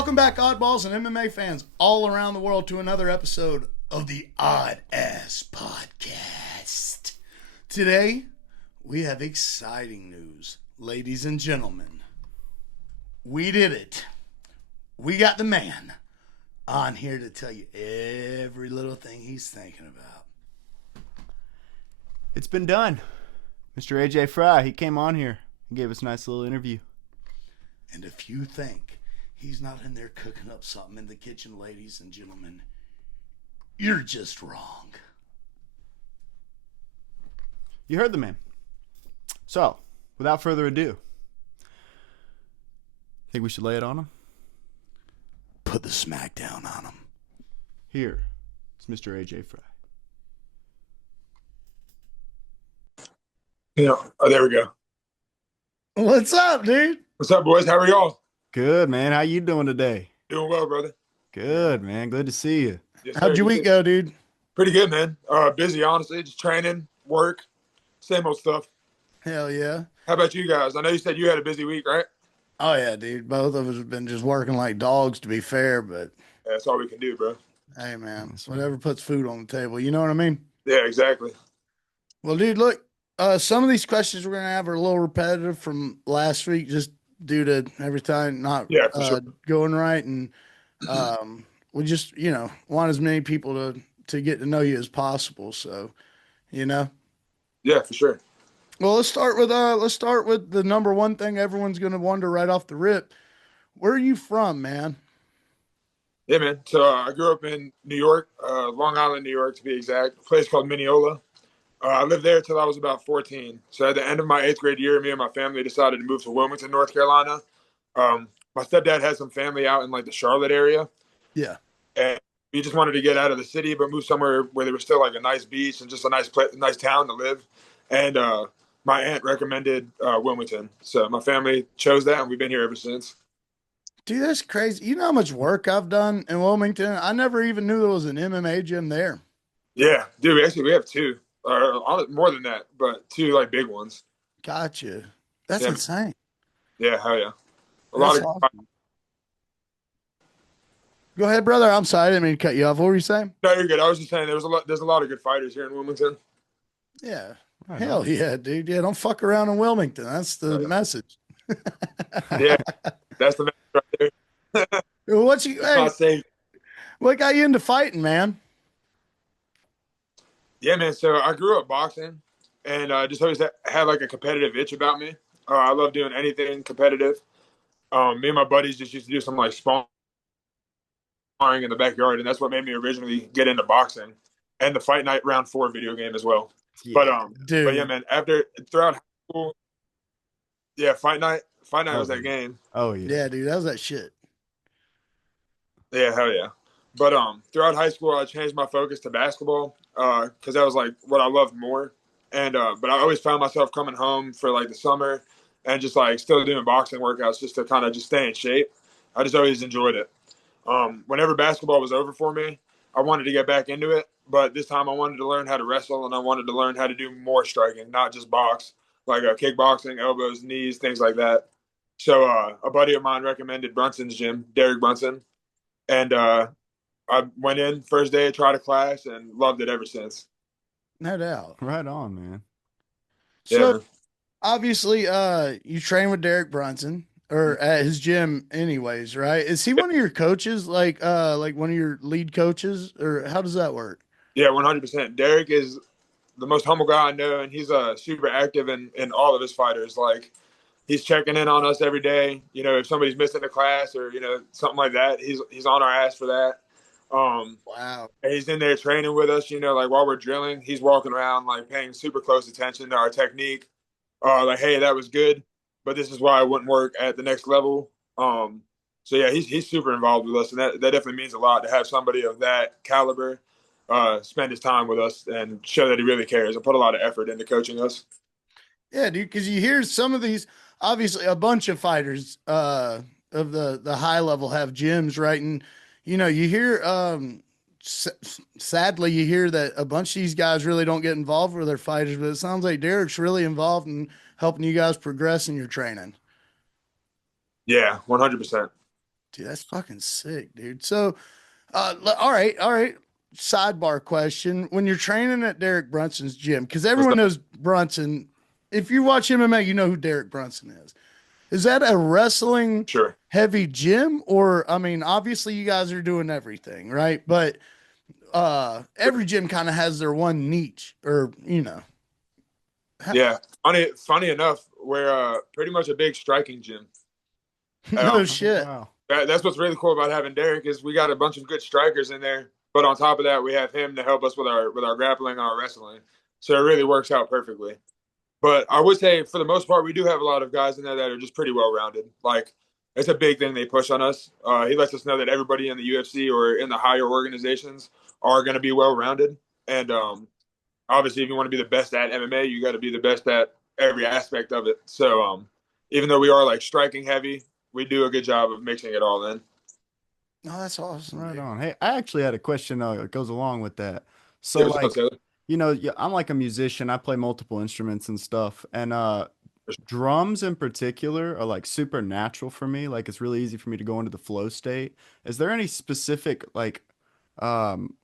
Welcome back, oddballs and MMA fans all around the world, to another episode of the Oddass podcast. Today, we have exciting news. Ladies and gentlemen, we did it. We got the man on here to tell you every little thing he's thinking about. It's been done. Mr. AJ Frye, he came on here and gave us a nice little interview. And if you think he's not in there cooking up something in the kitchen, ladies and gentlemen, you're just wrong. You heard the man. So, without further ado, think we should lay it on him? Put the smack down on him. Here is Mr. AJ Frye. There we go. What's up, dude? What's up, boys? How are y'all? Good, man. How you doing today? Doing well, brother. Good, man. Good to see you. Yes, How'd your week go, dude? Pretty good, man. Busy, honestly. Just training, work, same old stuff. Hell yeah. How about you guys? I know you said you had a busy week, right? Oh, yeah, dude. Both of us have been just working like dogs, to be fair, but Yeah, that's all we can do, bro. hey, man, it's whatever puts food on the table. You know what I mean? Yeah, exactly. Well, dude, look, some of these questions we're going to have are a little repetitive from last week just due to everything not sure. going right. And we just, want as many people to get to know you as possible. So, Yeah, for sure. Well, let's start with the number one thing everyone's going to wonder right off the rip. Where are you from, man? Yeah, man. So I grew up in New York, Long Island, New York, to be exact. A place called Mineola. I lived there till I was about 14. So at the end of my 8th grade year, me and my family decided to move to Wilmington, North Carolina. My stepdad had some family out in like the Charlotte area. Yeah. And we just wanted to get out of the city, but move somewhere where there was still like a nice beach and just a nice town to live. And my aunt recommended Wilmington. So my family chose that, and we've been here ever since. Dude, that's crazy. You know how much work I've done in Wilmington? I never even knew there was an MMA gym there. Yeah, dude, we have two. More than that, but two like big ones. Gotcha. That's Yeah. insane. Yeah, hell yeah. That's awesome. Go ahead, brother. I'm sorry. I didn't mean to cut you off. What were you saying? No, you're good. I was just saying there's a lot of good fighters here in Wilmington. Yeah. Right Hell on. yeah, dude. Yeah, don't fuck around in Wilmington. That's the message. Yeah, that's the message right there. Not safe. What got you into fighting, man? Yeah, man. So I grew up boxing, and just always had like a competitive itch about me. I love doing anything competitive. Me and my buddies just used to do some like sparring in the backyard, and that's what made me originally get into boxing and the Fight Night Round 4 video game as well. Yeah, But yeah, man. Throughout high school, yeah, Fight Night was that game. Oh, yeah. Yeah, dude. That was that shit. Yeah, hell yeah. But throughout high school, I changed my focus to basketball because that was like what I loved more. And but I always found myself coming home for like the summer and just like still doing boxing workouts just to kind of just stay in shape. I just always enjoyed it. Whenever basketball was over for me, I wanted to get back into it. But this time I wanted to learn how to wrestle, and I wanted to learn how to do more striking, not just box, like kickboxing, elbows, knees, things like that. So a buddy of mine recommended Brunson's gym, Derek Brunson. And I went in first day, tried a class, and loved it ever since. No doubt. Right on, man. So Yeah. obviously, you train with Derek Brunson or at his gym anyways, right? Is he one of your coaches, like one of your lead coaches, or how does that work? Yeah, 100%. Derek is the most humble guy I know, and he's super active in all of his fighters. Like, he's checking in on us every day. If somebody's missing a class or, something like that, he's on our ass for that. Wow. And he's in there training with us, like while we're drilling, he's walking around, like paying super close attention to our technique. Like, hey, that was good, but this is why it wouldn't work at the next level. So yeah, he's super involved with us, and that definitely means a lot to have somebody of that caliber spend his time with us and show that he really cares and put a lot of effort into coaching us. Yeah, dude, because you hear some of these, obviously a bunch of fighters of the high level have gyms, right? And, you hear, sadly, you hear that a bunch of these guys really don't get involved with their fighters, but it sounds like Derek's really involved in helping you guys progress in your training. Yeah, 100%. Dude, that's fucking sick, dude. So, all right, all right. Sidebar question: when you're training at Derek Brunson's gym, because What's everyone that? knows Brunson. If you watch MMA, you know who Derek Brunson is. Is that a wrestling Sure. heavy gym, or I mean, obviously you guys are doing everything, right? But every gym kind of has their one niche, or Yeah. Funny enough, we're pretty much a big striking gym. no Oh, shit. wow. That's what's really cool about having Derek is we got a bunch of good strikers in there, but on top of that, we have him to help us with our grappling and our wrestling. So it really works out perfectly. But I would say for the most part, we do have a lot of guys in there that are just pretty well rounded. Like it's a big thing they push on us. He lets us know that everybody in the UFC or in the higher organizations are going to be well rounded. And obviously, if you want to be the best at MMA, you got to be the best at every aspect of it. So even though we are like striking heavy, we do a good job of mixing it all in. Oh, that's awesome, Right dude. on. Hey, I actually had a question that goes along with that. So Yeah, what's up, like, Taylor? yeah, I'm like a musician. I play multiple instruments and stuff. And drums in particular are like super natural for me. Like it's really easy for me to go into the flow state. Is there any specific like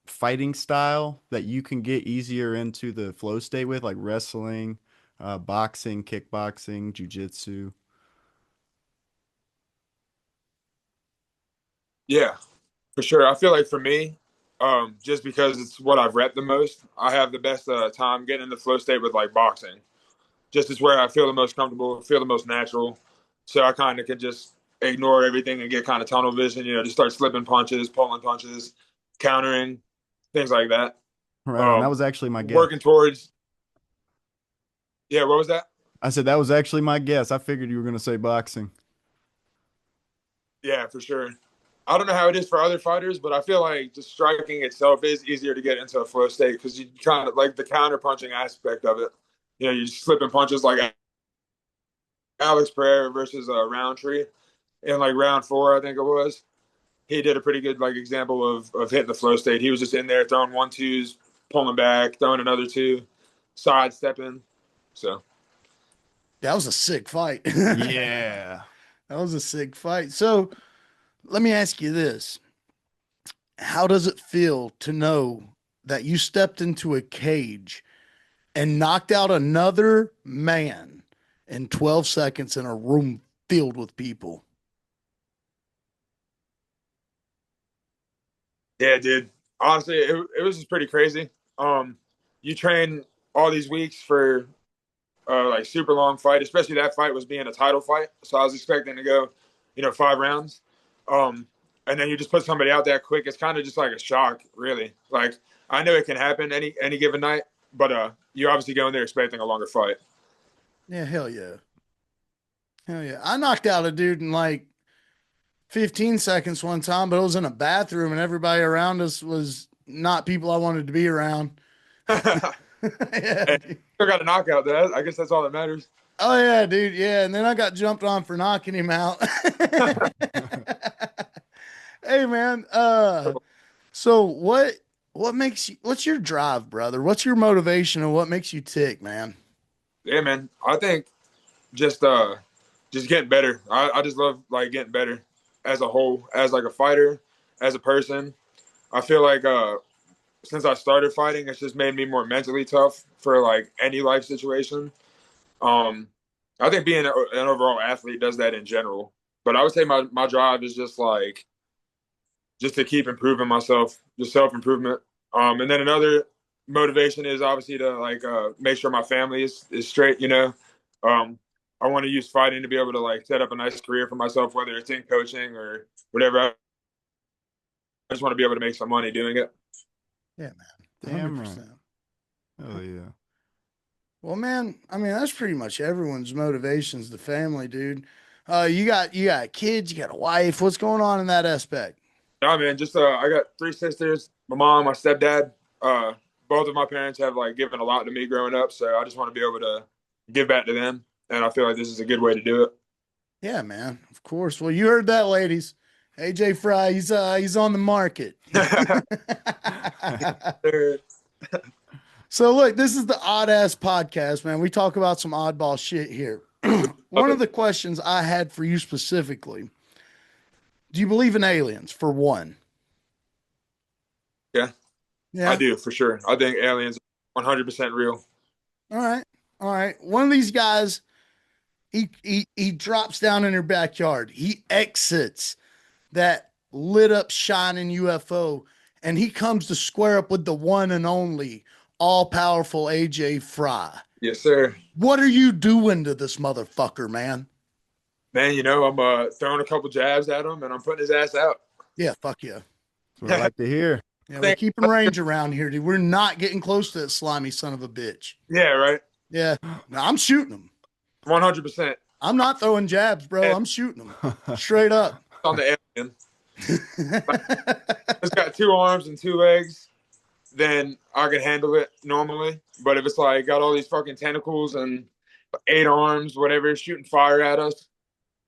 fighting style that you can get easier into the flow state with, like wrestling, boxing, kickboxing, jujitsu? Yeah, for sure. I feel like for me, just because it's what I've repped the most, I have the best time getting in the flow state with like boxing. Just is where I feel the most comfortable, feel the most natural. So I kind of can just ignore everything and get kind of tunnel vision. Just start slipping punches, pulling punches, countering, things like that. Right on. That was actually my guess. Working towards. Yeah, what was that? I said that was actually my guess. I figured you were going to say boxing. Yeah, for sure. I don't know how it is for other fighters, but I feel like just striking itself is easier to get into a flow state because you kind of like the counter punching aspect of it. You're slipping punches like Alex Pereira versus Roundtree in like round four, I think it was. He did a pretty good like example of hitting the flow state. He was just in there throwing 1-2s, pulling back, throwing another two, sidestepping. So That was a sick fight. Yeah. That was a sick fight. So let me ask you this. How does it feel to know that you stepped into a cage and knocked out another man in 12 seconds in a room filled with people? yeah, dude. Honestly, it was just pretty crazy. You train all these weeks for like super long fight, especially that fight was being a title fight. So I was expecting to go, 5 rounds. And then you just put somebody out that quick. It's kind of just like a shock, really. Like I know it can happen any given night, but you obviously go in there expecting a longer fight. Yeah, hell yeah. Hell yeah. I knocked out a dude in like 15 seconds one time, but it was in a bathroom and everybody around us was not people I wanted to be around. Yeah, Hey, dude. still got a knockout though. I guess that's all that matters. Oh yeah, dude. Yeah. And then I got jumped on for knocking him out. Hey man, so what makes you what's your drive, brother? What's your motivation and what makes you tick, man? Yeah, man. I think just just getting better. I just love like getting better as a whole, as like a fighter, as a person. I feel like since I started fighting, it's just made me more mentally tough for like any life situation. Um, I think being an overall athlete does that in general. But I would say my drive is just like just to keep improving myself, just self improvement. And then another motivation is obviously to like make sure my family is straight. Um, I want to use fighting to be able to like set up a nice career for myself, whether it's in coaching or whatever. I just want to be able to make some money doing it. Yeah, man. Damn right. 100%. Oh yeah. Well, man, I mean, that's pretty much everyone's motivations, the family, dude. You got kids, you got a wife. What's going on in that aspect? No, man, just I got 3 sisters, my mom, my stepdad. Uh, both of my parents have like given a lot to me growing up, so I just want to be able to give back to them, and I feel like this is a good way to do it. Yeah, man. Of course. Well, you heard that, ladies. AJ Frye, he's on the market. So look, this is the Oddass podcast, man. We talk about some oddball shit here. One of the questions I had for you specifically Do you believe in aliens, for one? Yeah, I Yeah. do for sure. I think aliens are 100% real. All right. All right. One of these guys, he drops down in your backyard. He exits that lit up shining UFO, and he comes to square up with the one and only all powerful AJ Frye. Yes, sir. What are you doing to this motherfucker, man? Man, I'm throwing a couple jabs at him, and I'm putting his ass out. Yeah, fuck yeah. That's what I like to hehear. Yeah, we're keeping range around here, dude. We're not getting close to that slimy son of a bitch. Yeah, right. Yeah. No, I'm shooting him. 100%. I'm not throwing jabs, bro. I'm shooting them straight up. On the alien. It's got 2 arms and 2 legs, then I can handle it normally. But if it's like got all these fucking tentacles and 8 arms, whatever, shooting fire at us,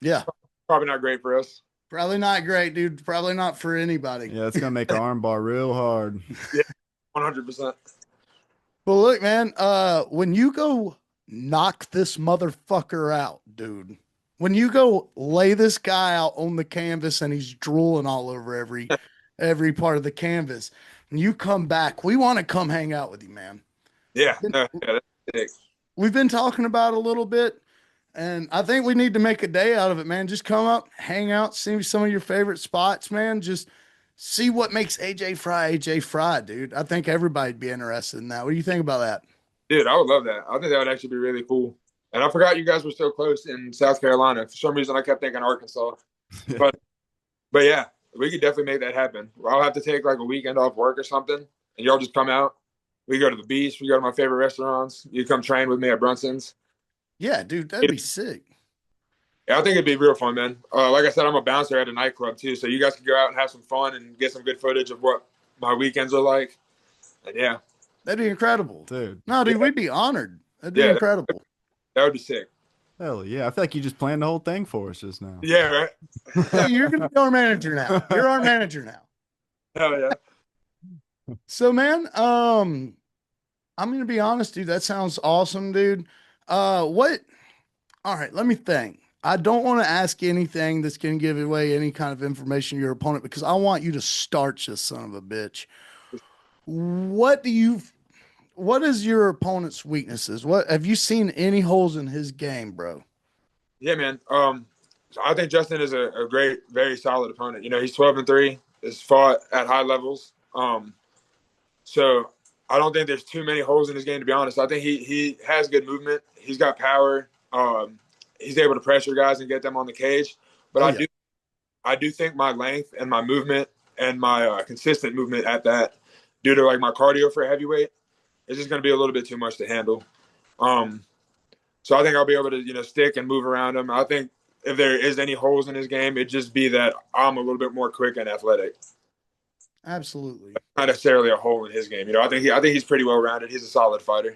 Yeah. probably not great for us. Probably not great, dude. Probably not for anybody. Yeah, it's gonna make our arm bar real hard. Yeah, 100%. But look, man, when you go knock this motherfucker out, dude, when you go lay this guy out on the canvas and he's drooling all over every part of the canvas, and you come back, we want to come hang out with you, man. Yeah, no, yeah, that's sick. We've been talking about it a little bit, and I think we need to make a day out of it, man. Just come up, hang out, see some of your favorite spots, man. Just see what makes AJ Frye, dude. I think everybody'd be interested in that. What do you think about that? Dude, I would love that. I think that would actually be really cool. And I forgot you guys were so close in South Carolina. For some reason, I kept thinking Arkansas. But yeah, we could definitely make that happen. I'll have to take like a weekend off work or something, and y'all just come out. We go to the beach. We go to my favorite restaurants. You come train with me at Brunson's. Yeah, dude, that'd be sick. Yeah, I think it'd be real fun, man. Like I said, I'm a bouncer at a nightclub too, so you guys could go out and have some fun and get some good footage of what my weekends are like. And yeah, That'd be incredible. Dude. No, dude, Yeah. we'd be honored. That'd be Yeah. incredible. that would be sick. Hell yeah. I feel like you just planned the whole thing for us just now. Yeah, right. Hey, you're gonna be our manager now. You're our manager now. Hell yeah. So, man, I'm gonna be honest, dude. That sounds awesome, dude. What? All right, let me think. I don't want to ask anything that's gonna give away any kind of information to your opponent because I want you to starch this son of a bitch. What do you? What is your opponent's weaknesses? What have you seen any holes in his game, bro? Yeah, man. So I think Justin is a great, very solid opponent. He's 12-3. Has fought at high levels. So I don't think there's too many holes in his game, to be honest. I think he has good movement. He's got power. He's able to pressure guys and get them on the cage. But I do think my length and my movement and my consistent movement at that, due to like my cardio for a heavyweight, is just going to be a little bit too much to handle. So I think I'll be able to, stick and move around him. I think if there is any holes in his game, it'd just be that I'm a little bit more quick and athletic. Absolutely. Not necessarily a hole in his game. I think he's pretty well rounded. He's a solid fighter.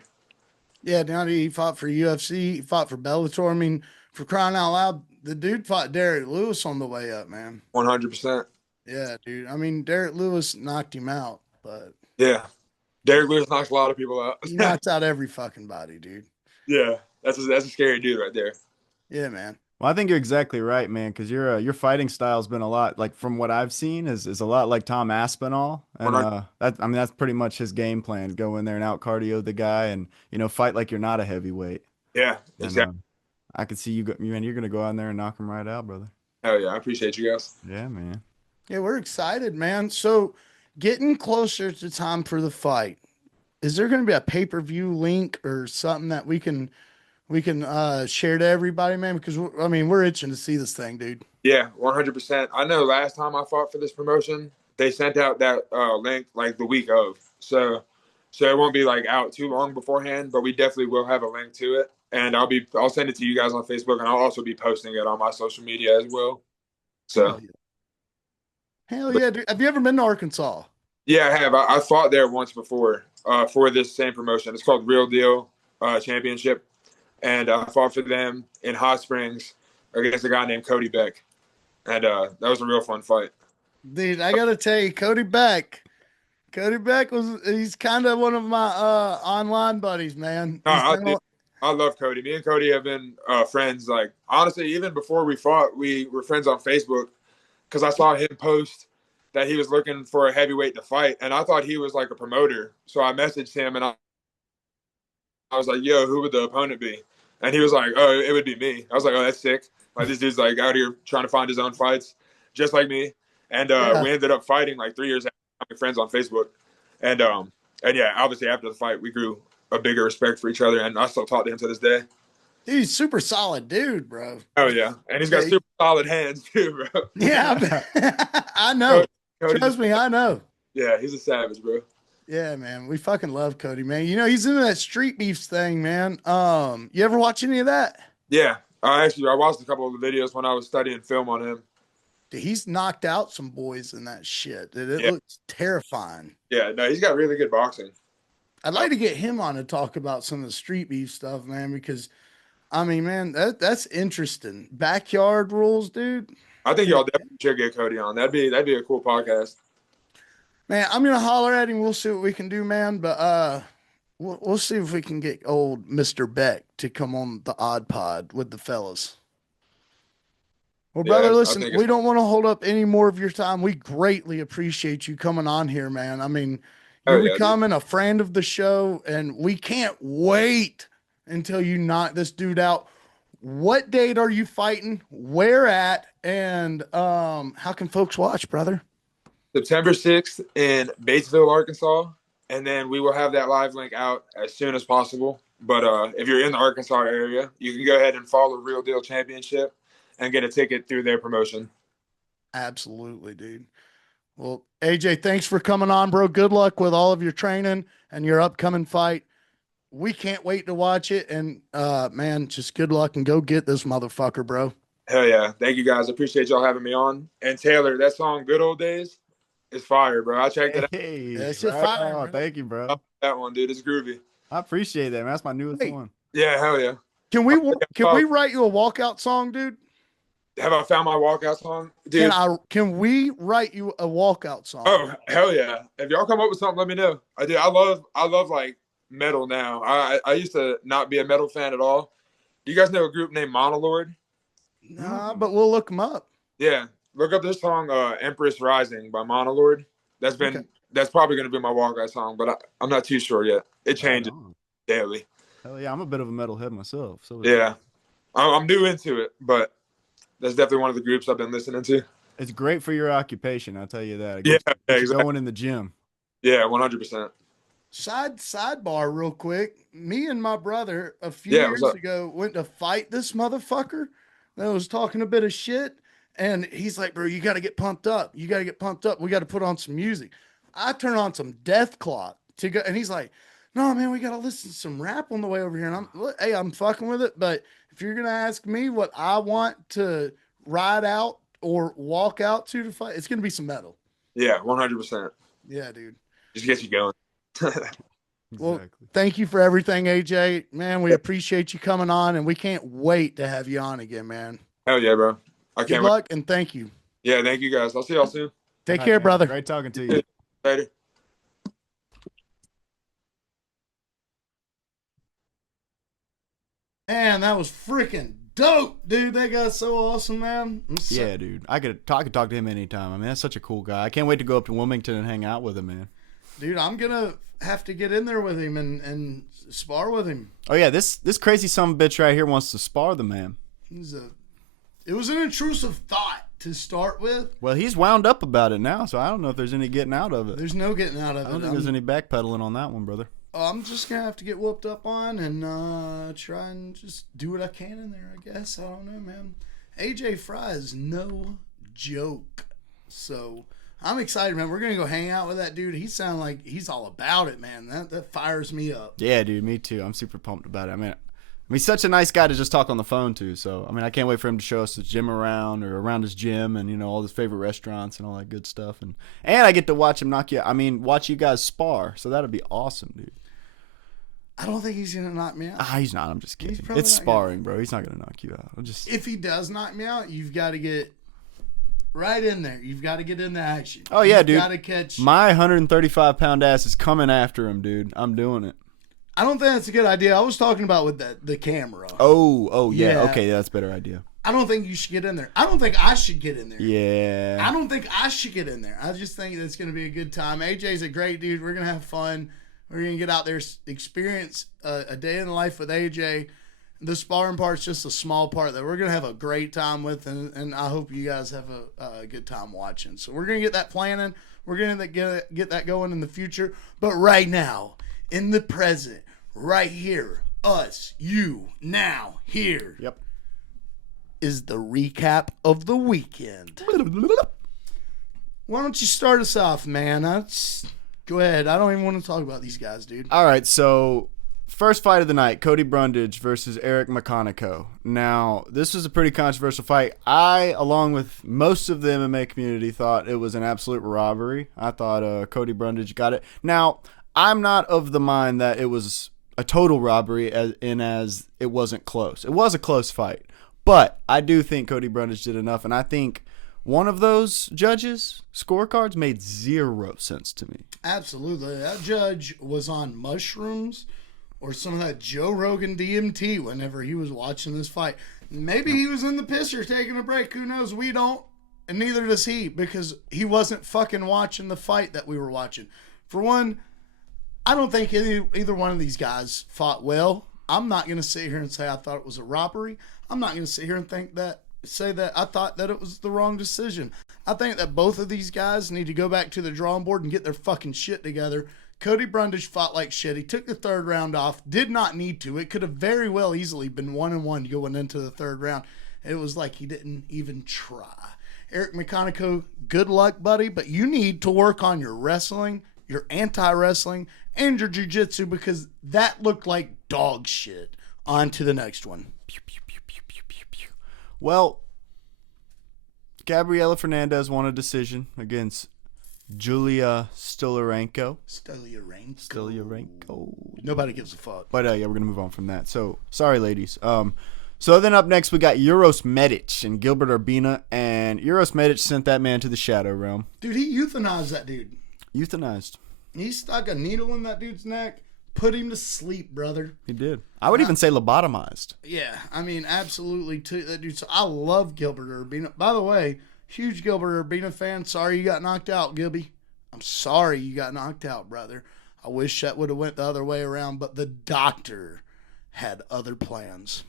Yeah, now he fought for UFC, he fought for Bellator. I mean, for crying out loud, the dude fought Derek Lewis on the way up, man. 100%. Yeah, dude. I mean, Derek Lewis knocked him out, but Yeah. Derek Lewis knocks a lot of people out. he knocks out every fucking body, dude. Yeah. That's a scary dude right there. Yeah, man. Well, I think you're exactly right, man, because your fighting style's been a lot like from what I've seen is a lot like Tom Aspinall, and that's pretty much his game plan: go in there and out cardio the guy, and fight like you're not a heavyweight. Yeah, exactly. And, I could see you, man. You're gonna go out there and knock him right out, brother. Hell yeah, I appreciate you guys. Yeah, man. Yeah, we're excited, man. So, getting closer to time for the fight, is there going to be a pay-per-view link or something that we can share to everybody, man? Because we're itching to see this thing, dude. Yeah, 100%. I know last time I fought for this promotion, they sent out that link like the week of, so it won't be like out too long beforehand. But we definitely will have a link to it, and I'll send it to you guys on Facebook, and I'll also be posting it on my social media as well. So, hell yeah, dude. Have you ever been to Arkansas? Yeah, I have. I fought there once before for this same promotion. It's called Real Deal Championship. And I fought for them in Hot Springs against a guy named Cody Beck. And that was a real fun fight. Dude, I got to tell you, Cody Beck he's kind of one of my online buddies, man. I love Cody. Me and Cody have been friends. Like, honestly, even before we fought, we were friends on Facebook. because I saw him post that he was looking for a heavyweight to fight, and I thought he was like a promoter. So I messaged him, and I was like, "Yo, who would the opponent be?" And he was like, "Oh, it would be me." I was like, "Oh, that's sick. Like this dude's like out here trying to find his own fights, just like me." And we ended up fighting like 3 years after, becoming friends on Facebook. And yeah, obviously after the fight, we grew a bigger respect for each other, and I still talk to him to this day. He's super solid dude, bro. Oh yeah, and he's got super solid hands too, bro. Yeah, I know. Trust me, I know. Yeah, he's a savage, bro. Yeah, man, we fucking love Cody, man. You know he's into that street beefs thing, man. You ever watch any of that? Yeah, I watched a couple of the videos when I was studying film on him. He's knocked out some boys in that shit. It looks terrifying. Yeah, no, he's got really good boxing. I'd like to get him on to talk about some of the street beef stuff, man, because I mean, man, that's interesting. Backyard rules, dude. I think y'all definitely should get Cody on. That'd be a cool podcast. Man, I'm gonna holler at him. We'll see what we can do, man. But we'll see if we can get old Mr. Beck to come on the Odd Pod with the fellas. Well, brother, listen, we don't want to hold up any more of your time. We greatly appreciate you coming on here, man. I mean, you're becoming a friend of the show, and we can't wait until you knock this dude out. What date are you fighting? Where at? And how can folks watch, brother? September 6th in Batesville, Arkansas. And then we will have that live link out as soon as possible. But if you're in the Arkansas area, you can go ahead and follow Real Deal Championship and get a ticket through their promotion. Absolutely, dude. Well, AJ, thanks for coming on, bro. Good luck with all of your training and your upcoming fight. We can't wait to watch it. And, man, just good luck and go get this motherfucker, bro. Hell yeah. Thank you, guys. Appreciate y'all having me on. And Taylor, that song, Good Old Days, is fire, bro. I checked it out. Hey, that's fire. Oh, thank you, bro. That one, dude. It's groovy. I appreciate that, man. That's my newest one. Yeah, hell yeah. Can we write you a walkout song, dude? Have I found my walkout song? Dude. Can we write you a walkout song? Oh, hell yeah. If y'all come up with something, let me know. I love like metal now. I used to not be a metal fan at all. Do you guys know a group named Monolord? Nah, but we'll look them up. Yeah. Look up this song, Empress Rising by Monolord. That's probably going to be my walkout song, but I'm not too sure yet. It changes daily. Hell yeah, I'm a bit of a metalhead myself. So yeah. I'm new into it, but that's definitely one of the groups I've been listening to. It's great for your occupation, I'll tell you that. Yeah, exactly. Going in the gym. Yeah, 100%. Sidebar real quick. Me and my brother a few years ago went to fight this motherfucker that was talking a bit of shit. And he's like, bro, you got to get pumped up. You got to get pumped up. We got to put on some music. I turn on some Death Clock to go. And he's like, no, man, we got to listen to some rap on the way over here. And I'm fucking with it. But if you're going to ask me what I want to ride out or walk out to fight, it's going to be some metal. Yeah, 100%. Yeah, dude. Just get you going. Well, thank you for everything, AJ. Man, we appreciate you coming on, and we can't wait to have you on again, man. Hell yeah, bro. Good luck, and thank you. Yeah, thank you, guys. I'll see y'all soon. Take care, brother. Great talking to you. Later. Man, that was freaking dope, dude. That guy's so awesome, man. Yeah, dude. I could talk to him anytime. I mean, that's such a cool guy. I can't wait to go up to Wilmington and hang out with him, man. Dude, I'm gonna have to get in there with him and spar with him. Oh yeah, this crazy son of a bitch right here wants to spar the man. It was an intrusive thought to start with. Well, he's wound up about it now, so I don't know if there's any getting out of it. There's no getting out of it. I don't think there's any backpedaling on that one, brother. I'm just gonna have to get whooped up on and try and just do what I can in there, I guess. I don't know, man. AJ Frye is no joke. So I'm excited, man. We're gonna go hang out with that dude. He sounds like he's all about it, man. That fires me up. Yeah, dude, me too. I'm super pumped about it. I mean, he's such a nice guy to just talk on the phone to. So, I mean, I can't wait for him to show us his gym around his gym and, you know, all his favorite restaurants and all that good stuff. And I get to watch him watch you guys spar. So that'll be awesome, dude. I don't think he's going to knock me out. He's not. I'm just kidding. It's sparring, bro. He's not going to knock you out. If he does knock me out, you've got to get right in there. You've got to get in the action. Oh, yeah, dude. You've got to catch. My 135-pound ass is coming after him, dude. I'm doing it. I don't think that's a good idea. I was talking about with the camera. Oh, yeah. Okay, that's a better idea. I don't think you should get in there. I don't think I should get in there. Yeah. I don't think I should get in there. I just think it's going to be a good time. AJ's a great dude. We're going to have fun. We're going to get out there, experience a day in the life with AJ. The sparring part's just a small part that we're going to have a great time with, and I hope you guys have a good time watching. So we're going to get that planning. We're going to get that going in the future. But right now, in the present, right here, us, you, now, here. Yep. Is the recap of the weekend. Why don't you start us off, man? Go ahead. I don't even want to talk about these guys, dude. All right, so first fight of the night, Cody Brundage versus Eric McConaughey. Now, this was a pretty controversial fight. I, along with most of the MMA community, thought it was an absolute robbery. I thought Cody Brundage got it. Now, I'm not of the mind that it was a total robbery as it wasn't close. It was a close fight. But I do think Cody Brundage did enough, and I think one of those judges' scorecards made zero sense to me. Absolutely. That judge was on mushrooms or some of that Joe Rogan DMT whenever he was watching this fight. Maybe he was in the pisser taking a break. Who knows? We don't, and neither does he, because he wasn't fucking watching the fight that we were watching. For one, I don't think either one of these guys fought well. I'm not going to sit here and say I thought it was a robbery. I'm not going to sit here and say that I thought that it was the wrong decision. I think that both of these guys need to go back to the drawing board and get their fucking shit together. Cody Brundage fought like shit. He took the third round off. Did not need to. It could have very well easily been 1-1 going into the third round. It was like he didn't even try. Eric McConaughey, good luck, buddy, but you need to work on your wrestling, your anti-wrestling, and your jiu-jitsu, because that looked like dog shit. On to the next one. Well, Gabriela Fernandez won a decision against Julia Stoliarenko. Nobody gives a fuck. But yeah, we're gonna move on from that. So sorry, ladies. So then up next we got Uros Medic and Gilbert Urbina, and Uros Medic sent that man to the shadow realm. Dude, he euthanized that dude. Euthanized. He stuck a needle in that dude's neck, put him to sleep, brother. He did. I would even say lobotomized. Yeah, I mean, absolutely took that dude. So I love Gilbert Urbina. By the way, huge Gilbert Urbina fan. Sorry you got knocked out, Gilby. I'm sorry you got knocked out, brother. I wish that would have went the other way around, but the doctor had other plans.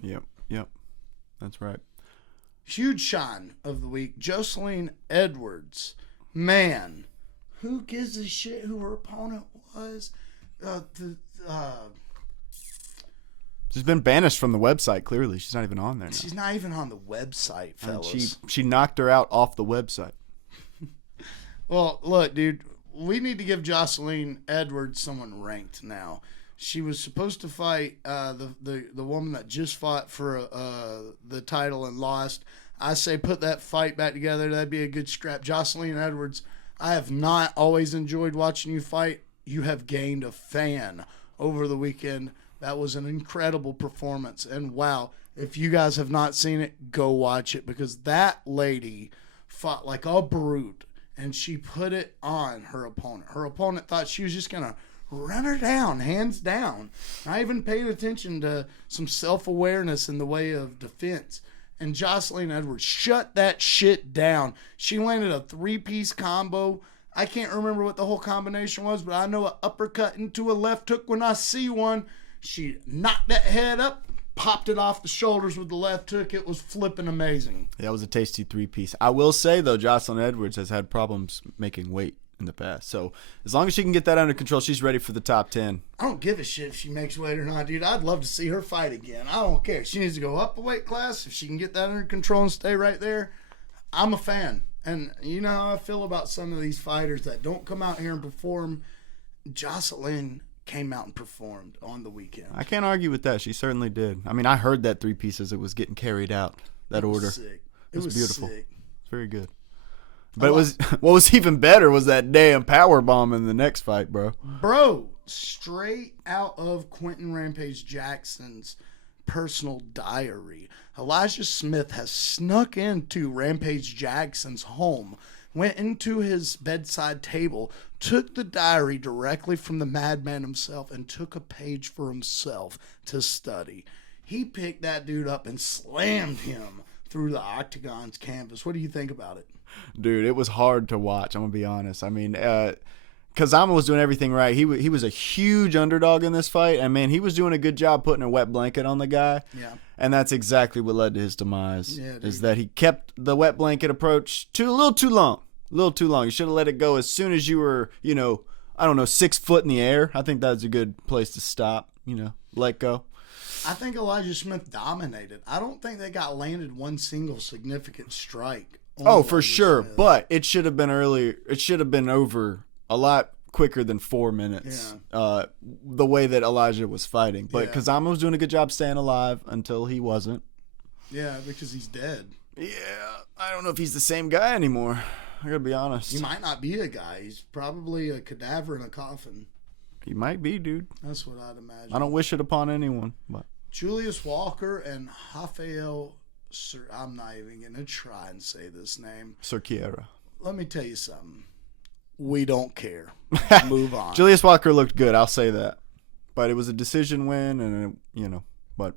Yep. That's right. Huge shine of the week, Jocelyn Edwards. Man, who gives a shit who her opponent was? She's been banished from the website, clearly. She's not even on there now. She's not even on the website, fellas. She knocked her out off the website. Well, look, dude, we need to give Jocelyn Edwards someone ranked now. She was supposed to fight the woman that just fought for the title and lost. I say put that fight back together. That'd be a good scrap. Jocelyn Edwards, I have not always enjoyed watching you fight. You have gained a fan over the weekend. That was an incredible performance. And wow, if you guys have not seen it, go watch it, because that lady fought like a brute and she put it on her opponent. Her opponent thought she was just going to run her down, hands down. I even paid attention to some self-awareness in the way of defense. And Jocelyn Edwards shut that shit down. She landed a 3-piece combo. I can't remember what the whole combination was, but I know an uppercut into a left hook when I see one. She knocked that head up, popped it off the shoulders with the left hook. It was flipping amazing. That was a tasty 3-piece. I will say, though, Jocelyn Edwards has had problems making weight in the past. So as long as she can get that under control, she's ready for the top 10. I don't give a shit if she makes weight or not, dude. I'd love to see her fight again. I don't care. She needs to go up a weight class. If she can get that under control and stay right there, I'm a fan. And you know how I feel about some of these fighters that don't come out here and perform. Jocelyn came out and performed on the weekend. I can't argue with that. She certainly did. I mean, I heard that 3-piece as it was getting carried out, that order. Sick. It was beautiful. Sick. It's very good. But what was even better was that damn power bomb in the next fight, bro. Bro, straight out of Quentin Rampage Jackson's personal diary. Elijah Smith has snuck into Rampage Jackson's home, went into his bedside table, took the diary directly from the madman himself, and took a page for himself to study. He picked that dude up and slammed him through the octagon's canvas. What do you think about it? Dude, it was hard to watch. I'm gonna be honest. I mean, Kazama was doing everything right. He was a huge underdog in this fight, and man, he was doing a good job putting a wet blanket on the guy. Yeah. And that's exactly what led to his demise. Yeah, dude. Is that he kept the wet blanket approach a little too long. A little too long. You should have let it go as soon as you were, 6 foot in the air. I think that's a good place to stop. Let go. I think Elijah Smith dominated. I don't think they got landed one single significant strike. Oh, for sure. Smith. But it should have been earlier. It should have been over a lot quicker than 4 minutes. Yeah. The way that Elijah was fighting. But Kazama was doing a good job staying alive until he wasn't. Yeah, because he's dead. Yeah. I don't know if he's the same guy anymore. I gotta be honest. He might not be a guy. He's probably a cadaver in a coffin. He might be, dude. That's what I'd imagine. I don't wish it upon anyone, but Julius Walker and Rafael I'm not even gonna try and say this name. Cerqueira. Let me tell you something. We don't care. Move on. Julius Walker looked good, I'll say that. But it was a decision win, and but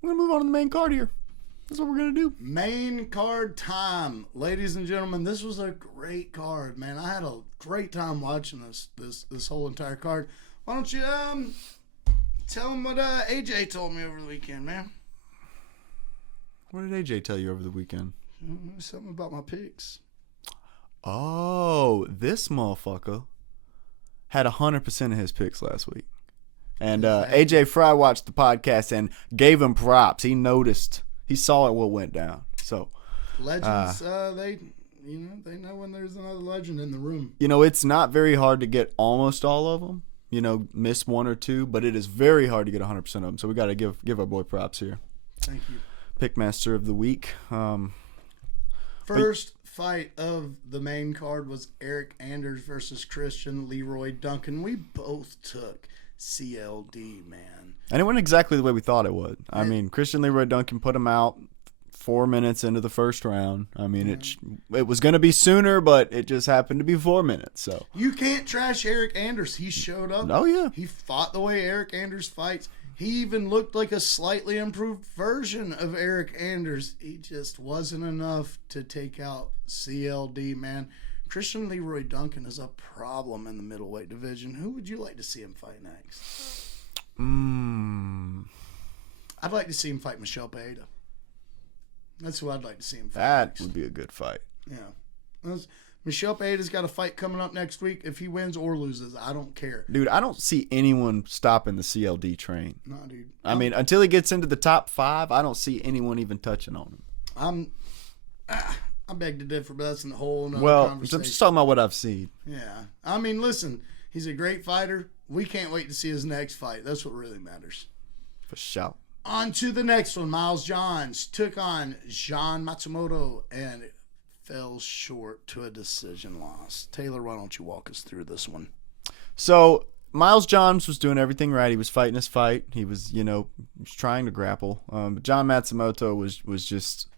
we're gonna move on to the main card here. That's what we're going to do. Main card time. Ladies and gentlemen, this was a great card, man. I had a great time watching this whole entire card. Why don't you tell them what AJ told me over the weekend, man? What did AJ tell you over the weekend? Something about my picks. Oh, this motherfucker had 100% of his picks last week. And AJ Frye watched the podcast and gave him props. He noticed. He saw what went down. So legends, they know when there's another legend in the room. It's not very hard to get almost all of them. Miss one or two, but it is very hard to get 100% of them. So we got to give our boy props here. Thank you. Pickmaster of the week. First fight of the main card was Eric Anders versus Christian Leroy Duncan. We both took CLD, man. And it went exactly the way we thought it would. I mean, Christian Leroy Duncan put him out 4 minutes into the first round. I mean, it was going to be sooner, but it just happened to be 4 minutes. So you can't trash Eric Anders. He showed up. Oh, yeah. He fought the way Eric Anders fights. He even looked like a slightly improved version of Eric Anders. He just wasn't enough to take out CLD, man. Christian Leroy Duncan is a problem in the middleweight division. Who would you like to see him fight next? I'd like to see him fight Michel Pereira. That's who I'd like to see him fight next. That would be a good fight. Yeah. Michel Pereira's got a fight coming up next week. If he wins or loses, I don't care. Dude, I don't see anyone stopping the CLD train. No, dude. I mean, until he gets into the top 5, I don't see anyone even touching on him. I beg to differ, but that's a whole nother conversation. I'm just talking about what I've seen. Yeah. I mean, listen, he's a great fighter. We can't wait to see his next fight. That's what really matters. For sure. On to the next one. Miles Johns took on Jean Matsumoto and fell short to a decision loss. Taylor, why don't you walk us through this one? So, Miles Johns was doing everything right. He was fighting his fight. He was, trying to grapple. But John Matsumoto was just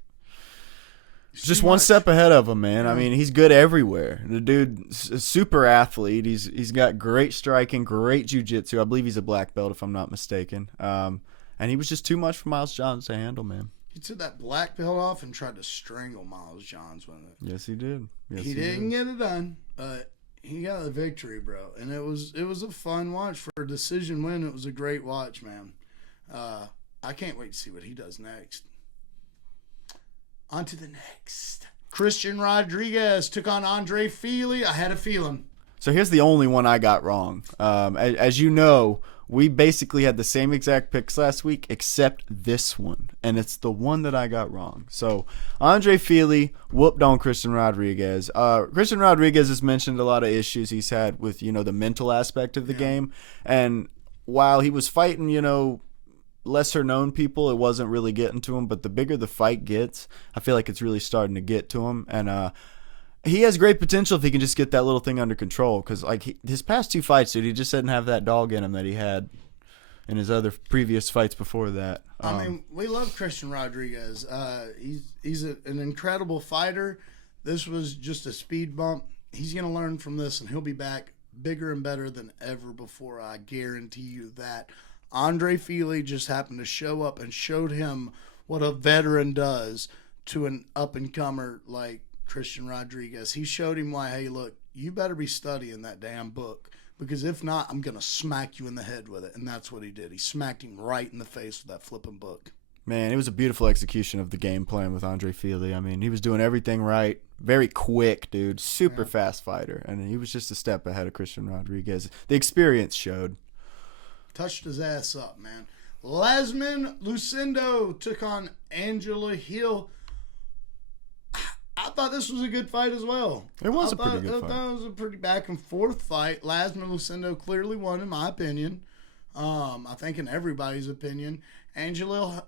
one step ahead of him, man. I mean, he's good everywhere. The dude's a super athlete. He's got great striking, great jiu-jitsu. I believe he's a black belt, if I'm not mistaken. And he was just too much for Miles Johns to handle, man. He took that black belt off and tried to strangle Miles Johns with it. Yes, he did. Yes, he didn't get it done, but he got the victory, bro. And it was a fun watch for a decision win. It was a great watch, man. I can't wait to see what he does next. On to the next. Christian Rodriguez took on Andre Feely. I had a feeling. So here's the only one I got wrong. As you know, we basically had the same exact picks last week except this one. And it's the one that I got wrong. So Andre Feely whooped on Christian Rodriguez. Christian Rodriguez has mentioned a lot of issues he's had with, the mental aspect of the game. And while he was fighting, lesser known people, it wasn't really getting to him. But the bigger the fight gets, I feel like it's really starting to get to him. And he has great potential if he can just get that little thing under control. Because his past 2 fights, dude, he just didn't have that dog in him that he had in his other previous fights before that. I mean, we love Christian Rodriguez. He's an incredible fighter. This was just a speed bump. He's going to learn from this, and he'll be back bigger and better than ever before. I guarantee you that. Andre Fili just happened to show up and showed him what a veteran does to an up-and-comer like Christian Rodriguez. He showed him why, hey, look, you better be studying that damn book, because if not, I'm going to smack you in the head with it. And that's what he did. He smacked him right in the face with that flipping book. Man, it was a beautiful execution of the game plan with Andre Fili. I mean, he was doing everything right. Very quick, dude. Super fast fighter. And he was just a step ahead of Christian Rodriguez. The experience showed. Touched his ass up, man. Lasmin Lucindo took on Angela Hill. I thought this was a good fight as well. It was a pretty good fight. I thought it was a pretty back and forth fight. Lasmin Lucindo clearly won, in my opinion. I think in everybody's opinion. Angela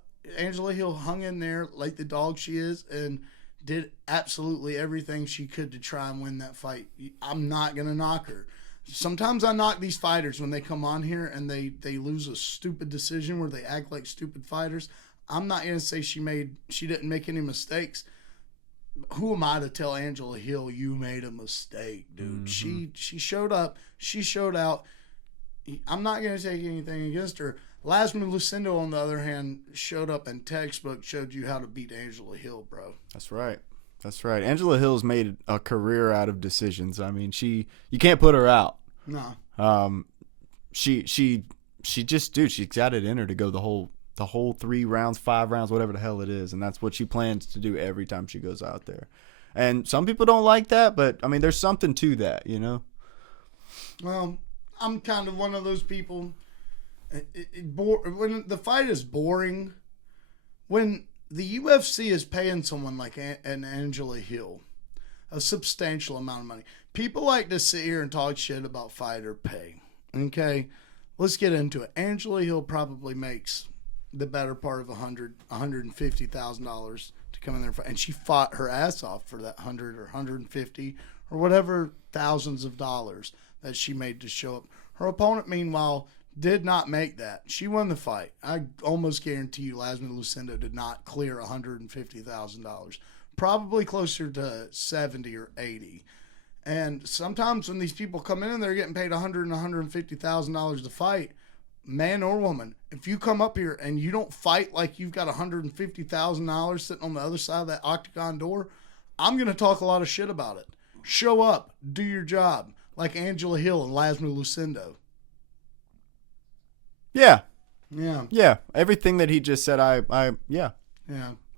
Hill hung in there like the dog she is and did absolutely everything she could to try and win that fight. I'm not going to knock her. Sometimes I knock these fighters when they come on here and they lose a stupid decision where they act like stupid fighters. I'm not going to say she didn't make any mistakes. Who am I to tell Angela Hill you made a mistake, dude? Mm-hmm. She showed up. She showed out. I'm not going to take anything against her. Lasmin Lucindo, on the other hand, showed up and textbook showed you how to beat Angela Hill, bro. That's right. That's right. Angela Hill's made a career out of decisions. I mean, you can't put her out. No. She just, dude, she's got it in her to go the whole 3 rounds, 5 rounds, whatever the hell it is, and that's what she plans to do every time she goes out there. And some people don't like that, but I mean, there's something to that, you know. Well, I'm kind of one of those people. When the fight is boring, when the UFC is paying someone like an Angela Hill a substantial amount of money, people like to sit here and talk shit about fighter pay. Okay, let's get into it. Angela Hill probably makes the better part of $150,000 to come in there and she fought her ass off for that 100 or 150 or whatever thousands of dollars that she made to show up. Her opponent, meanwhile, did not make that. She won the fight. I almost guarantee you Lasmin Lucindo did not clear $150,000. Probably closer to 70 or 80. And sometimes when these people come in and they're getting paid $100,000 and $150,000 to fight, man or woman, if you come up here and you don't fight like you've got $150,000 sitting on the other side of that octagon door, I'm going to talk a lot of shit about it. Show up, do your job, like Angela Hill and Lasmin Lucindo. Yeah. Yeah. Yeah. Everything that he just said, I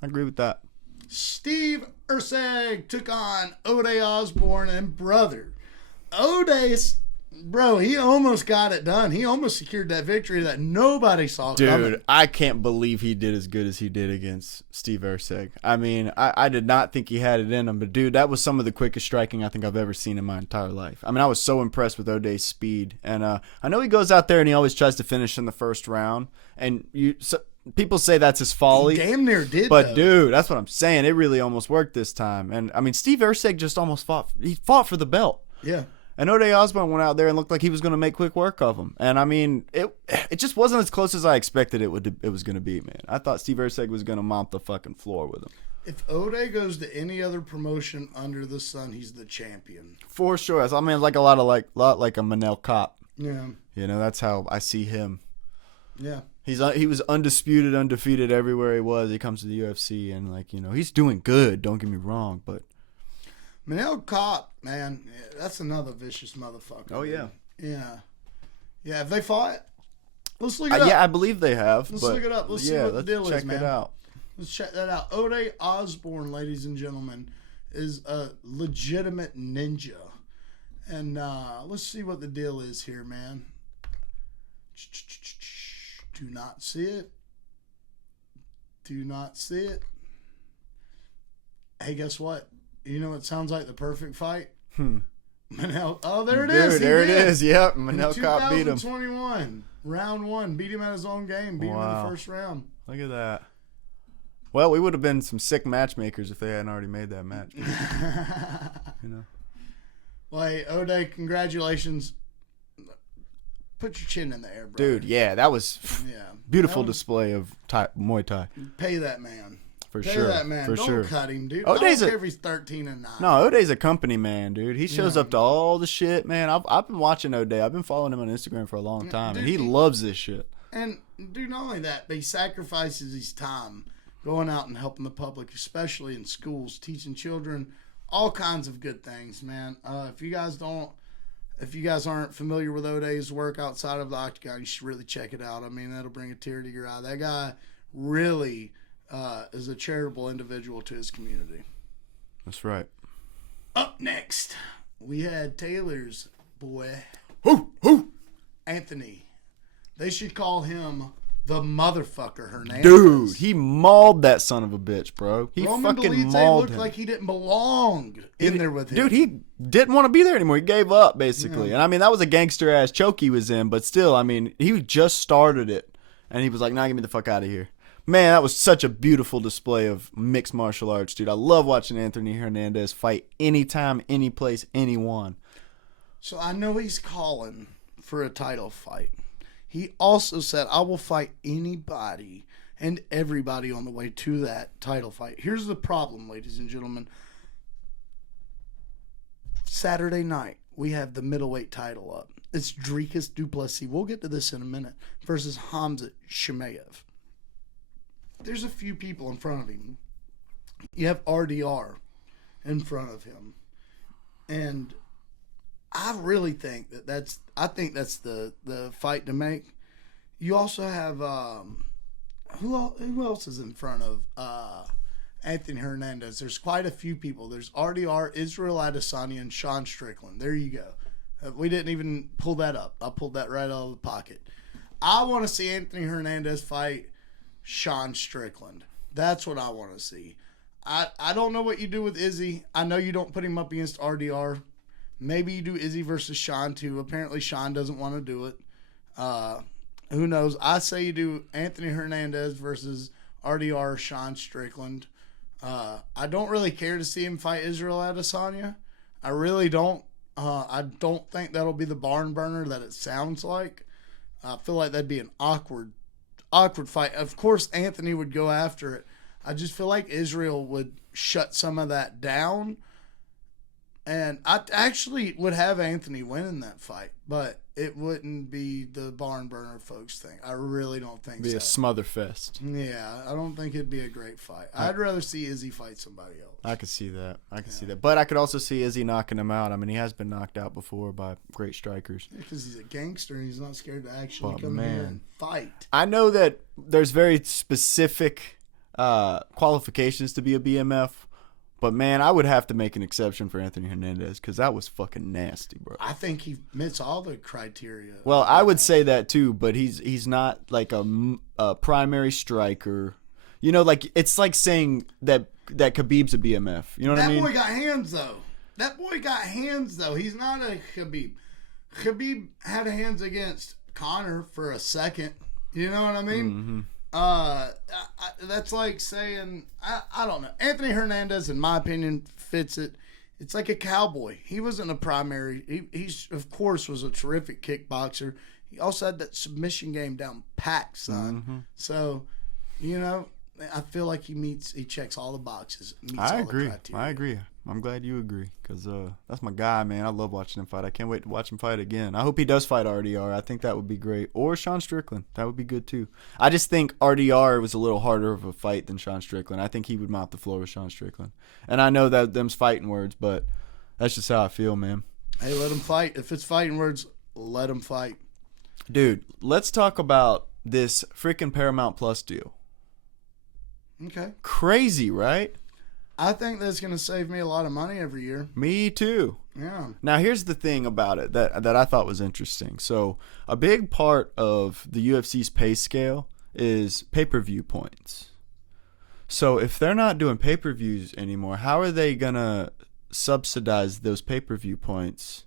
agree with that. Steve Erceg took on Oddass Osborne, and brother, Oddass, bro, he almost got it done. He almost secured that victory that nobody saw coming. Dude, I can't believe he did as good as he did against Steve Erceg. I mean, I did not think he had it in him, but dude, that was some of the quickest striking I think I've ever seen in my entire life. I mean, I was so impressed with Oddass' speed, and I know he goes out there and he always tries to finish in the first round, and people say that's his folly. He damn near did, but though. Dude, that's what I'm saying. It really almost worked this time, and I mean, Steve Erceg just almost fought. He fought for the belt. Yeah. And Oddass Osborne went out there and looked like he was going to make quick work of him. And, I mean, it just wasn't as close as I expected it was going to be, man. I thought Steve Erceg was going to mount the fucking floor with him. If Oddass goes to any other promotion under the sun, he's the champion. For sure. I mean, like a lot like a Manel Kopp. Yeah. You know, that's how I see him. Yeah. He was undisputed, undefeated everywhere he was. He comes to the UFC and, like, you know, he's doing good. Don't get me wrong, but Manel Kopp, man, that's another vicious motherfucker. Oh, yeah. Yeah. Yeah, have they fought? Let's look it up. Yeah, I believe they have. Let's look it up. Let's see what the deal is, man. Check it out. Let's check that out. Oddass Osborne, ladies and gentlemen, is a legitimate ninja. And let's see what the deal is here, man. Do not see it. Do not see it. Hey, guess what? You know what sounds like the perfect fight? Manel. Oh, there it is. Dude, there it is. Yep. Manel Kopp beat him. 2021. Round 1. Beat him at his own game. Beat him in the first round. Look at that. Well, we would have been some sick matchmakers if they hadn't already made that match. You know. Well, hey, Oddass, congratulations. Put your chin in the air, bro. Dude, yeah, that was beautiful display of Muay Thai. Pay that man. Pay sure. That man. For Don't sure. cut him, dude. Odass's I don't care if he's 13-9. No, Oddass a company man, dude. He shows up to all the shit, man. I've been watching Oddass. I've been following him on Instagram for a long time, dude, and he loves this shit. And dude, not only that, but he sacrifices his time going out and helping the public, especially in schools, teaching children all kinds of good things, man. If you guys aren't familiar with Odass's work outside of the octagon, you should really check it out. I mean, that'll bring a tear to your eye. That guy really is a charitable individual to his community. That's right. Up next, we had Taylor's boy, Anthony. They should call him the motherfucker Hernandez. Dude, he mauled that son of a bitch, bro. He Roman fucking Dolidze mauled looked him. like he didn't belong in there with him. Dude, he didn't want to be there anymore. He gave up, basically. Yeah. And, I mean, that was a gangster-ass choke he was in. But still, I mean, he just started it. And he was like, nah, get me the fuck out of here. Man, that was such a beautiful display of mixed martial arts, dude. I love watching Anthony Hernandez fight anytime, any place, anyone. So I know he's calling for a title fight. He also said, I will fight anybody and everybody on the way to that title fight. Here's the problem, ladies and gentlemen. Saturday night, we have the middleweight title up. It's Dricus du Plessis. We'll get to this in a minute. Versus Hamza Chimaev. There's a few people in front of him. You have RDR in front of him. And I really think that's the fight to make. You also have who else is in front of Anthony Hernandez? There's quite a few people. There's RDR, Israel Adesanya, and Sean Strickland. There you go. We didn't even pull that up. I pulled that right out of the pocket. I want to see Anthony Hernandez fight Sean Strickland. That's what I want to see. I don't know what you do with Izzy. I know you don't put him up against RDR. Maybe you do Izzy versus Sean too. Apparently Sean doesn't want to do it. Who knows? I say you do Anthony Hernandez versus RDR Sean Strickland. I don't really care to see him fight Israel Adesanya. I really don't. I don't think that'll be the barn burner that it sounds like. I feel like that'd be an awkward fight. Of course, Anthony would go after it. I just feel like Israel would shut some of that down. And I actually would have Anthony winning that fight, but it wouldn't be the barn burner folks thing. I really don't think so. It'd be a smother fest. Yeah, I don't think it'd be a great fight. I'd rather see Izzy fight somebody else. I could see that. See that. But I could also see Izzy knocking him out. I mean, he has been knocked out before by great strikers. Because he's a gangster and he's not scared to actually come in here and fight. I know that there's very specific qualifications to be a BMF. But, man, I would have to make an exception for Anthony Hernandez because that was fucking nasty, bro. I think he meets all the criteria. Well, I would say that too, but he's not like a primary striker. You know, like it's like saying that Khabib's a BMF. You know what I mean? That boy got hands, though. He's not a Khabib. Khabib had hands against Conor for a second. You know what I mean? Mm-hmm. That's like saying I don't know. Anthony Hernandez, in my opinion, fits it. It's like a cowboy. He wasn't a primary. He's of course was a terrific kickboxer. He also had that submission game down packed, son. Mm-hmm. So, you know, I feel like he checks all the boxes. I agree. I'm glad you agree because that's my guy, man. I love watching him fight. I can't wait to watch him fight again. I hope he does fight RDR. I think that would be great. Or Sean Strickland. That would be good too. I just think RDR was a little harder of a fight than Sean Strickland. I think he would mop the floor with Sean Strickland. And I know that them's fighting words, but that's just how I feel, man. Hey, let him fight. If it's fighting words, let him fight. Dude, let's talk about this freaking Paramount Plus deal. Okay. Crazy, right? I think that's going to save me a lot of money every year. Me too. Yeah. Now, here's the thing about it that I thought was interesting. So, a big part of the UFC's pay scale is pay-per-view points. So, if they're not doing pay-per-views anymore, how are they going to subsidize those pay-per-view points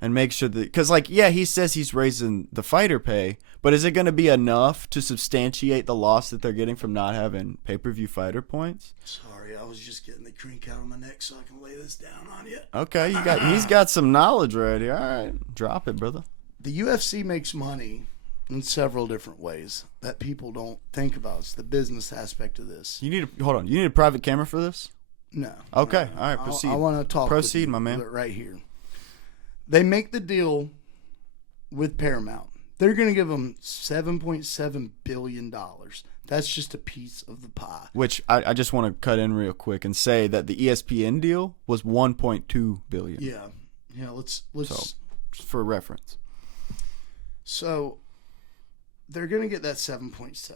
and make sure that... Because, like, yeah, he says he's raising the fighter pay, but is it going to be enough to substantiate the loss that they're getting from not having pay-per-view fighter points? Sorry, I was just getting the crink out of my neck so I can lay this down on you. Okay, he's got some knowledge right here. All right, drop it, brother. The UFC makes money in several different ways that people don't think about. It's the business aspect of this. Hold on. You need a private camera for this? No. Okay, no. all right, proceed. I want to talk. Proceed, my man. Right here. They make the deal with Paramount. They're going to give them $7.7 billion. That's just a piece of the pie. Which I just want to cut in real quick and say that the ESPN deal was $1.2 billion. Yeah. Let's so, for reference. So they're going to get that 7.7.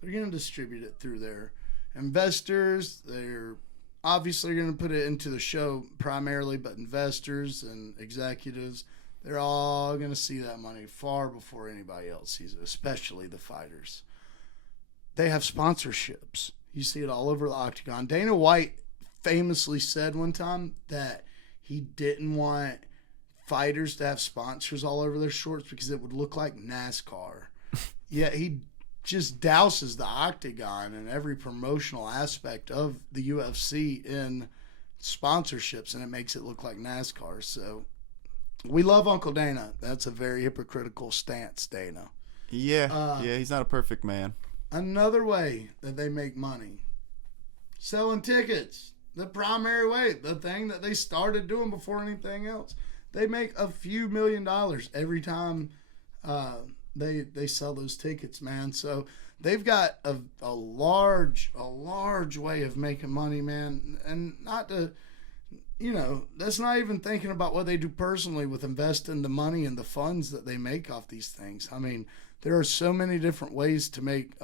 They're going to distribute it through their investors. They're obviously going to put it into the show primarily, but investors and executives, they're all going to see that money far before anybody else sees it, especially the fighters. They have sponsorships. You see it all over the octagon. Dana White famously said one time that he didn't want fighters to have sponsors all over their shorts because it would look like NASCAR. Yet he just douses the octagon and every promotional aspect of the UFC in sponsorships, and it makes it look like NASCAR. So we love Uncle Dana. That's a very hypocritical stance, Dana. Yeah, he's not a perfect man. Another way that they make money, selling tickets. The primary way, the thing that they started doing before anything else. They make a few $1 million every time they sell those tickets, man. So they've got a large way of making money, man. And not to, that's not even thinking about what they do personally with investing the money and the funds that they make off these things. I mean, there are so many different ways to make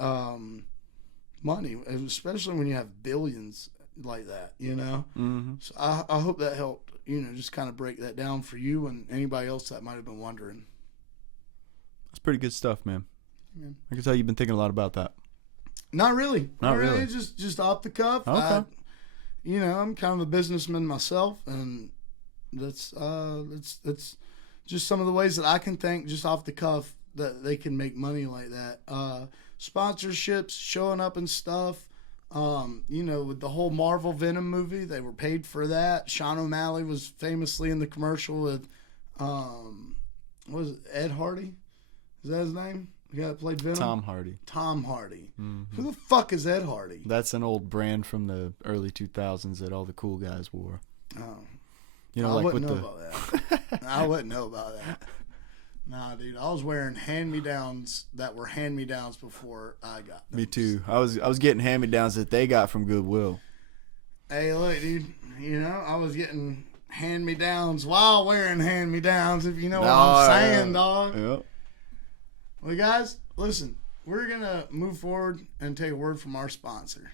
money, especially when you have billions like that, Mm-hmm. So I hope that helped, just kind of break that down for you and anybody else that might have been wondering. That's pretty good stuff, man. Yeah. I can tell you've been thinking a lot about that. Not really. Not really. Just off the cuff. Okay. I'm kind of a businessman myself, and that's just some of the ways that I can think just off the cuff that they can make money like that. Sponsorships, showing up and stuff. With the whole Marvel Venom movie, they were paid for that. Sean O'Malley was famously in the commercial with, what was it, Ed Hardy? Is that his name? The guy that played Venom? Tom Hardy. Mm-hmm. Who the fuck is Ed Hardy? That's an old brand from the early 2000s that all the cool guys wore. Oh. I wouldn't know about that. I wouldn't know about that. Nah, dude, I was wearing hand-me-downs that were hand-me-downs before I got them. Me too. I was getting hand-me-downs that they got from Goodwill. Hey, look, dude, I was getting hand-me-downs while wearing hand-me-downs, if you know what I'm saying, dog. Yep. Well, guys, listen, we're going to move forward and take a word from our sponsor.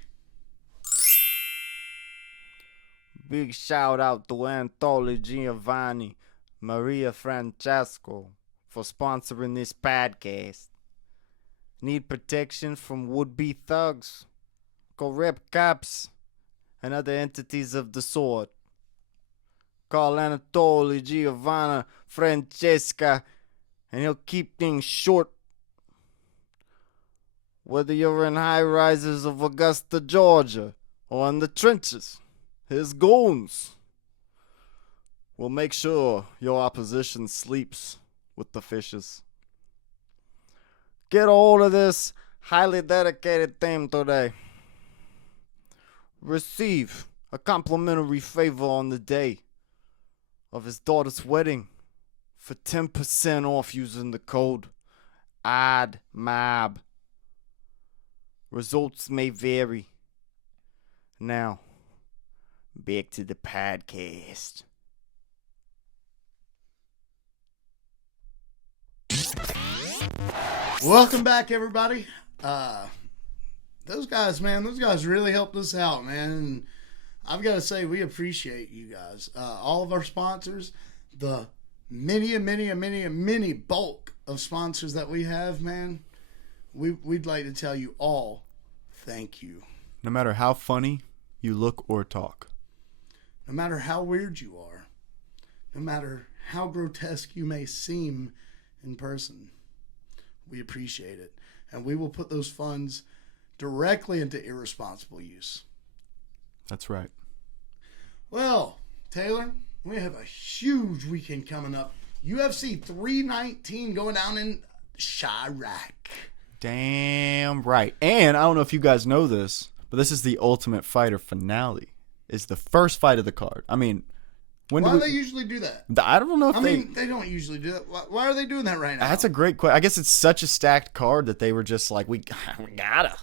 Big shout out to Anthony Giovanni, Maria Francesco, for sponsoring this podcast. Need protection from would-be thugs, corrupt cops, and other entities of the sort? Call Anatoly Giovanna Francesca, and he'll keep things short. Whether you're in high rises of Augusta, Georgia, or in the trenches, his goons will make sure your opposition sleeps with the fishes. Get a hold of this highly dedicated team today. Receive a complimentary favor on the day of his daughter's wedding for 10% off using the code ODDMAB. Results may vary. Now, back to the podcast. Welcome back, everybody. Those guys really helped us out, man. And I've got to say, we appreciate you guys. All of our sponsors, the many bulk of sponsors that we have, man. We'd like to tell you all, thank you. No matter how funny you look or talk. No matter how weird you are. No matter how grotesque you may seem in person. We appreciate it. And we will put those funds directly into irresponsible use. That's right. Well, Taylor, we have a huge weekend coming up. UFC 319 going down in Chirac. Damn right. And I don't know if you guys know this, but this is the Ultimate Fighter finale. It's the first fight of the card. I mean, When Why do do they usually do that? I don't know if I mean, they don't usually do that. Why are they doing that right now? That's a great question. I guess it's such a stacked card that they were just like, we gotta.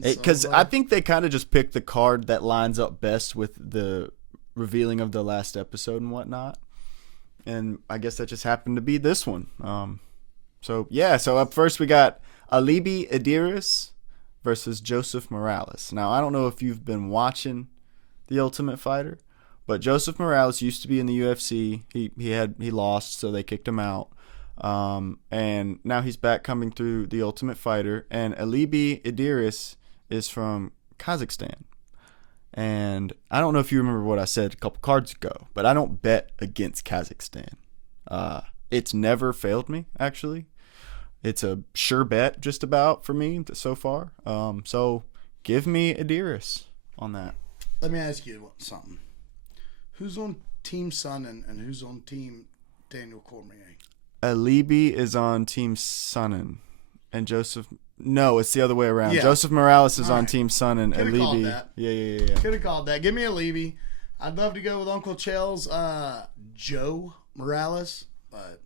Because I think they kind of just picked the card that lines up best with the revealing of the last episode and whatnot. And I guess that just happened to be this one. So up first we got Alibi Idris versus Joseph Morales. Now, I don't know if you've been watching The Ultimate Fighter, but Joseph Morales used to be in the UFC. He lost, so they kicked him out. And now he's back coming through The Ultimate Fighter. And Alibi Idris is from Kazakhstan. And I don't know if you remember what I said a couple cards ago, but I don't bet against Kazakhstan. It's never failed me, actually. It's a sure bet just about for me so far. So give me Idris on that. Let me ask you something. Who's on Team Sonnen and who's on Team Daniel Cormier? Alibi is on Team Sonnen, and Joseph. No, it's the other way around. Yeah. Joseph Morales is All on right. Team Sonnen. Could've called Alibi. that. Yeah. Could have called that. Give me Alibi. I'd love to go with Uncle Chell's Joe Morales, but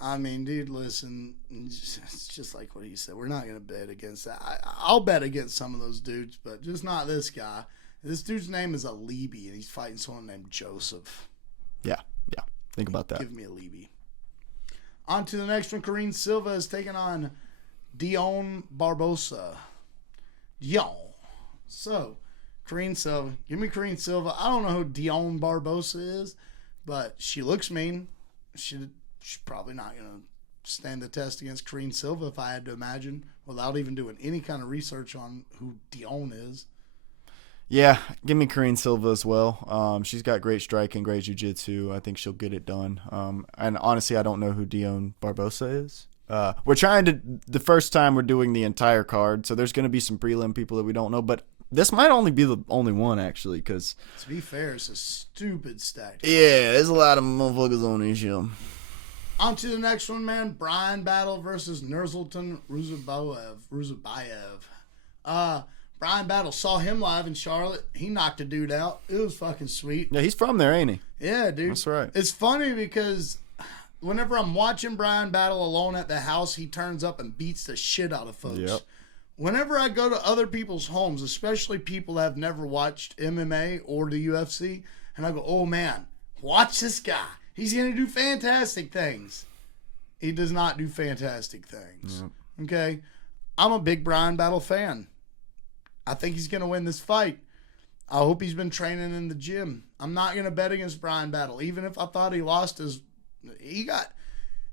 I mean, dude, listen, it's just like what he said. We're not going to bet against that. I'll bet against some of those dudes, but just not this guy. This dude's name is Alibi, and he's fighting someone named Joseph. Yeah. Think about that. Give me Alibi. On to the next one. Karine Silva is taking on Dion Barbosa. So, Karine Silva. Give me Karine Silva. I don't know who Dion Barbosa is, but she looks mean. She's probably not going to stand the test against Karine Silva, if I had to imagine, without even doing any kind of research on who Dion is. Yeah, give me Karine Silva as well. She's got great striking, great jiu-jitsu. I think she'll get it done. And honestly, I don't know who Dion Barbosa is. We're trying to, the first time we're doing the entire card, so there's going to be some prelim people that we don't know, but this might only be the only one, actually, because... To be fair, it's a stupid stack. Yeah, there's a lot of motherfuckers on this show. On to the next one, man. Brian Battle versus Nursultan Ruzabayev. Brian Battle, saw him live in Charlotte. He knocked a dude out. It was fucking sweet. Yeah, he's from there, ain't he? Yeah, dude. That's right. It's funny because whenever I'm watching Brian Battle alone at the house, he turns up and beats the shit out of folks. Yep. Whenever I go to other people's homes, especially people that have never watched MMA or the UFC, and I go, oh man, watch this guy. He's going to do fantastic things. He does not do fantastic things. Yep. Okay? I'm a big Brian Battle fan. I think he's going to win this fight. I hope he's been training in the gym. I'm not going to bet against Brian Battle, even if I thought he lost his...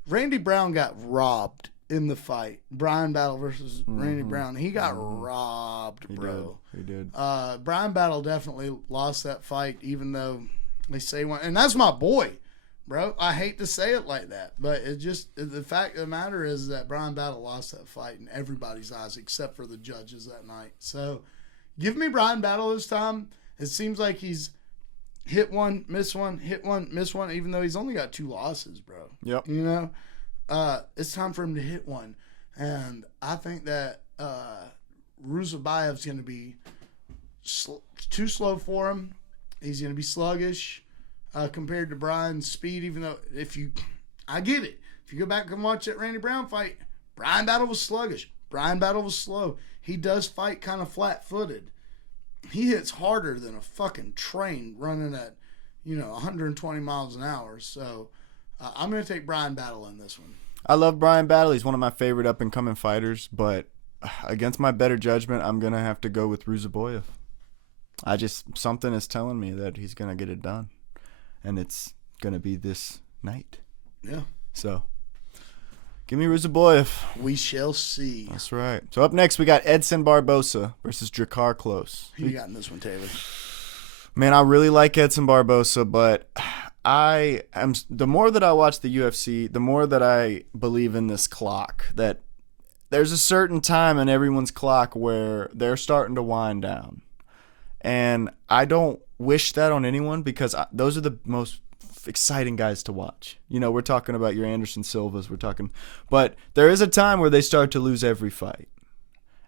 Randy Brown got robbed in the fight. Brian Battle versus Randy Brown. He got robbed, bro. He did. Brian Battle definitely lost that fight, even though they say one. And that's my boy, bro. I hate to say it like that, but the fact of the matter is that Brian Battle lost that fight in everybody's eyes except for the judges that night. So give me Brian Battle this time. It seems like he's hit one, miss one, hit one, miss one, even though he's only got 2 losses, bro. Yep. You know? It's time for him to hit one. And I think that Ruzabayev's going to be too slow for him. He's going to be sluggish compared to Brian's speed, even though I get it. If you go back and watch that Randy Brown fight, Brian Battle was sluggish. Brian Battle was slow. He does fight kind of flat-footed. He hits harder than a fucking train running at, 120 miles an hour. So I'm going to take Brian Battle in this one. I love Brian Battle. He's one of my favorite up-and-coming fighters, but against my better judgment, I'm going to have to go with Ruzaboyev. Something is telling me that he's going to get it done, and it's going to be this night. Yeah. So, give me Ruzaboyev. We shall see. That's right. So, up next, we got Edson Barbosa versus Drakkar Klose. Who you got in this one, Taylor? Man, I really like Edson Barbosa, but the more that I watch the UFC, the more that I believe in this clock, that there's a certain time in everyone's clock where they're starting to wind down. And I don't wish that on anyone because those are the most exciting guys to watch. We're talking about your Anderson Silvas, but there is a time where they start to lose every fight.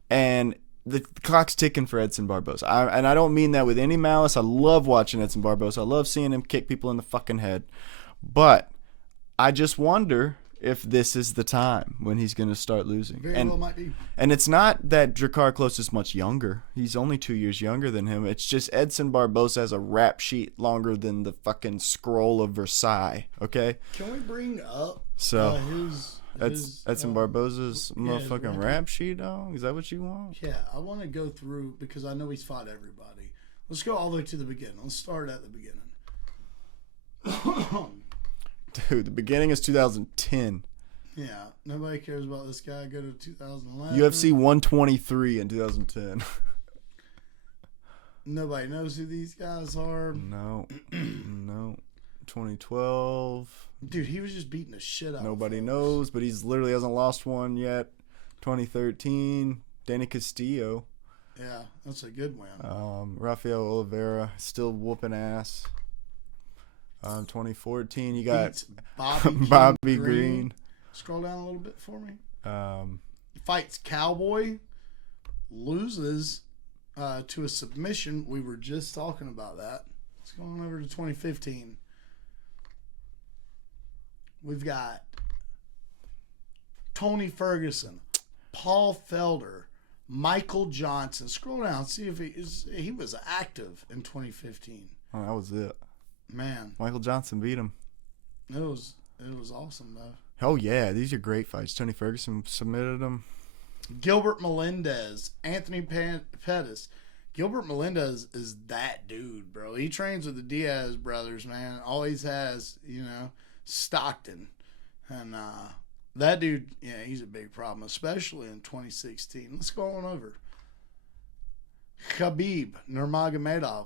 And the clock's ticking for Edson Barboza. And I don't mean that with any malice. I love watching Edson Barboza. I love seeing him kick people in the fucking head. But I just wonder if this is the time when he's going to start losing. Very well might be. And it's not that Drakkar Klose is much younger. He's only 2 years younger than him. It's just Edson Barboza has a rap sheet longer than the fucking scroll of Versailles. Okay? Can we bring up Edson Barboza's motherfucking record. rap sheet, dog? Is that what you want? Yeah, I want to go through because I know he's fought everybody. Let's go all the way to the beginning. Let's start at the beginning. Dude, the beginning is 2010. Yeah, nobody cares about this guy. Go to 2011. UFC 123 in 2010. Nobody knows who these guys are. No. 2012. Dude, he was just beating the shit out Nobody of folks. knows, but he's literally hasn't lost one yet. 2013, Danny Castillo. Yeah, that's a good win. Rafael Oliveira still whooping ass. 2014, you got Beats Bobby, Bobby Green. Scroll down a little bit for me. Um, Fights Cowboy, loses to a submission. We were just talking about that. Let's go on over to 2015. We've got Tony Ferguson, Paul Felder, Michael Johnson. Scroll down, see if he was active in 2015. oh, that was it. Man, Michael Johnson beat him. it was awesome though. Oh yeah, these are great fights. Tony Ferguson submitted him. Gilbert Melendez, Anthony Pettis. Gilbert Melendez is that dude, bro. He trains with the Diaz brothers, man. Always has, Stockton. And that dude, yeah, he's a big problem, especially in 2016. Let's go on over. Khabib Nurmagomedov.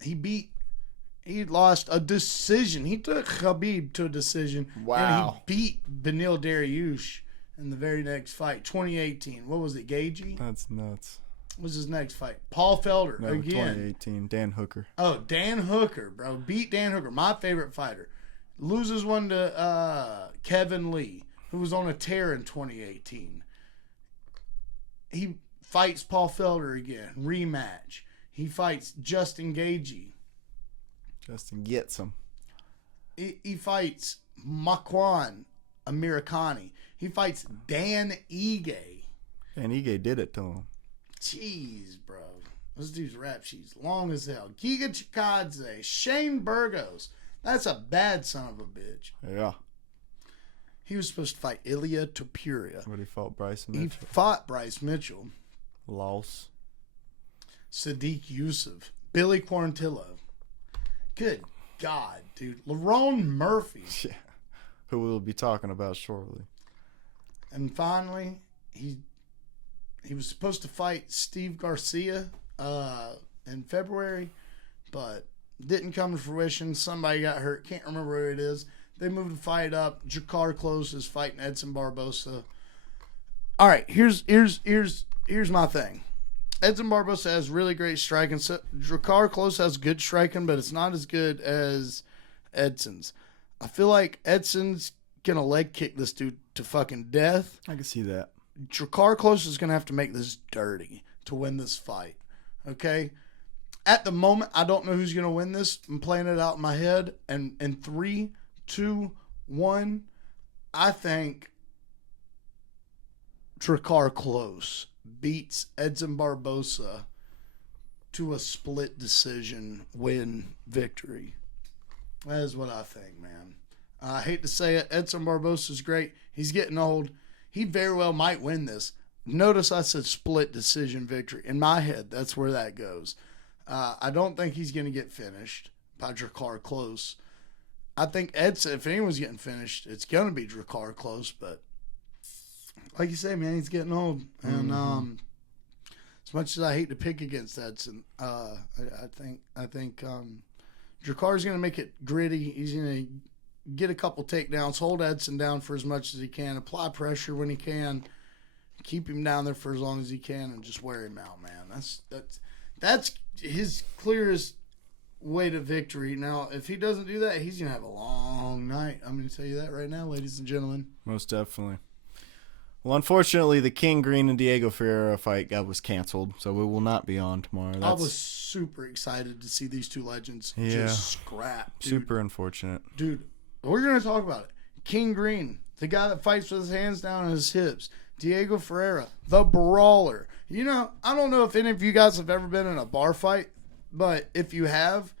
He lost a decision. He took Khabib to a decision. Wow. And he beat Beneil Dariush in the very next fight. 2018. What was it, Gagey? That's nuts. What was his next fight? Paul Felder, No, again. 2018, Dan Hooker. Oh, Dan Hooker, bro. Beat Dan Hooker, my favorite fighter. Loses one to Kevin Lee, who was on a tear in 2018. He fights Paul Felder again. Rematch. He fights Justin Gaethje. Justin gets him. He fights Makwan Amirkhani. He fights Dan Ige. And Ige did it to him. Jeez, bro. This dude's rap sheet's long as hell. Giga Chikadze. Shane Burgos. That's a bad son of a bitch. Yeah. He was supposed to fight Ilya Topuria. But he fought Bryson He Mitchell. fought Bryce Mitchell. Loss. Sadiq Yusuf. Billy Quarantillo. Good God, dude. Lerone Murphy. Yeah. Who we'll be talking about shortly. And finally, he was supposed to fight Steve Garcia in February, but didn't come to fruition. Somebody got hurt. Can't remember who it is. They moved the fight up. Drakkar Klose is fighting Edson Barboza. All right, here's my thing. Edson Barboza has really great striking. So Drakkar Klose has good striking, but it's not as good as Edson's. I feel like Edson's gonna leg kick this dude to fucking death. I can see that. Drakkar Klose is gonna have to make this dirty to win this fight. Okay? At the moment, I don't know who's gonna win this. I'm playing it out in my head. And in 3, 2, 1, I think Drakkar Klose beats Edson Barboza to a split decision win victory. That is what I think, man. I hate to say it. Edson Barboza's great. He's getting old. He very well might win this. Notice I said split decision victory. In my head, that's where that goes. I don't think he's going to get finished by Drakkar Klose. I think Edson, if anyone's getting finished, it's going to be Drakkar Klose. But like you say, man, he's getting old. And as much as I hate to pick against Edson, I think Drakkar's going to make it gritty. He's going to get a couple takedowns, hold Edson down for as much as he can, apply pressure when he can, keep him down there for as long as he can, and just wear him out, man. That's his clearest way to victory. Now, if he doesn't do that, he's going to have a long night. I'm going to tell you that right now, ladies and gentlemen. Most definitely. Well, unfortunately, the King Green and Diego Ferreira fight was canceled, so it will not be on tomorrow. I was super excited to see these two legends Yeah. just scrap. Dude. Super unfortunate. Dude, we're going to talk about it. King Green, the guy that fights with his hands down on his hips. Diego Ferreira, the brawler. You know, I don't know if any of you guys have ever been in a bar fight, but if you have,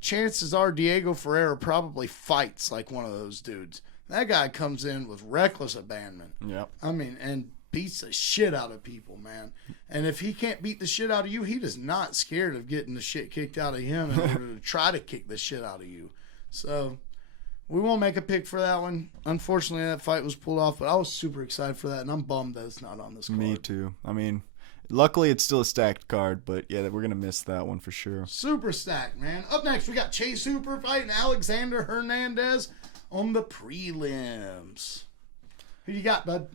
chances are Diego Ferreira probably fights like one of those dudes. That guy comes in with reckless abandon. Yep. I mean, and beats the shit out of people, man. And if he can't beat the shit out of you, he is not scared of getting the shit kicked out of him in order to try to kick the shit out of you. So we won't make a pick for that one. Unfortunately, that fight was pulled off, but I was super excited for that, and I'm bummed that it's not on this card. Me too. I mean, luckily it's still a stacked card, but yeah, we're going to miss that one for sure. Super stacked, man. Up next, we got Chase Hooper fighting Alexander Hernandez on the prelims. Who you got, bud?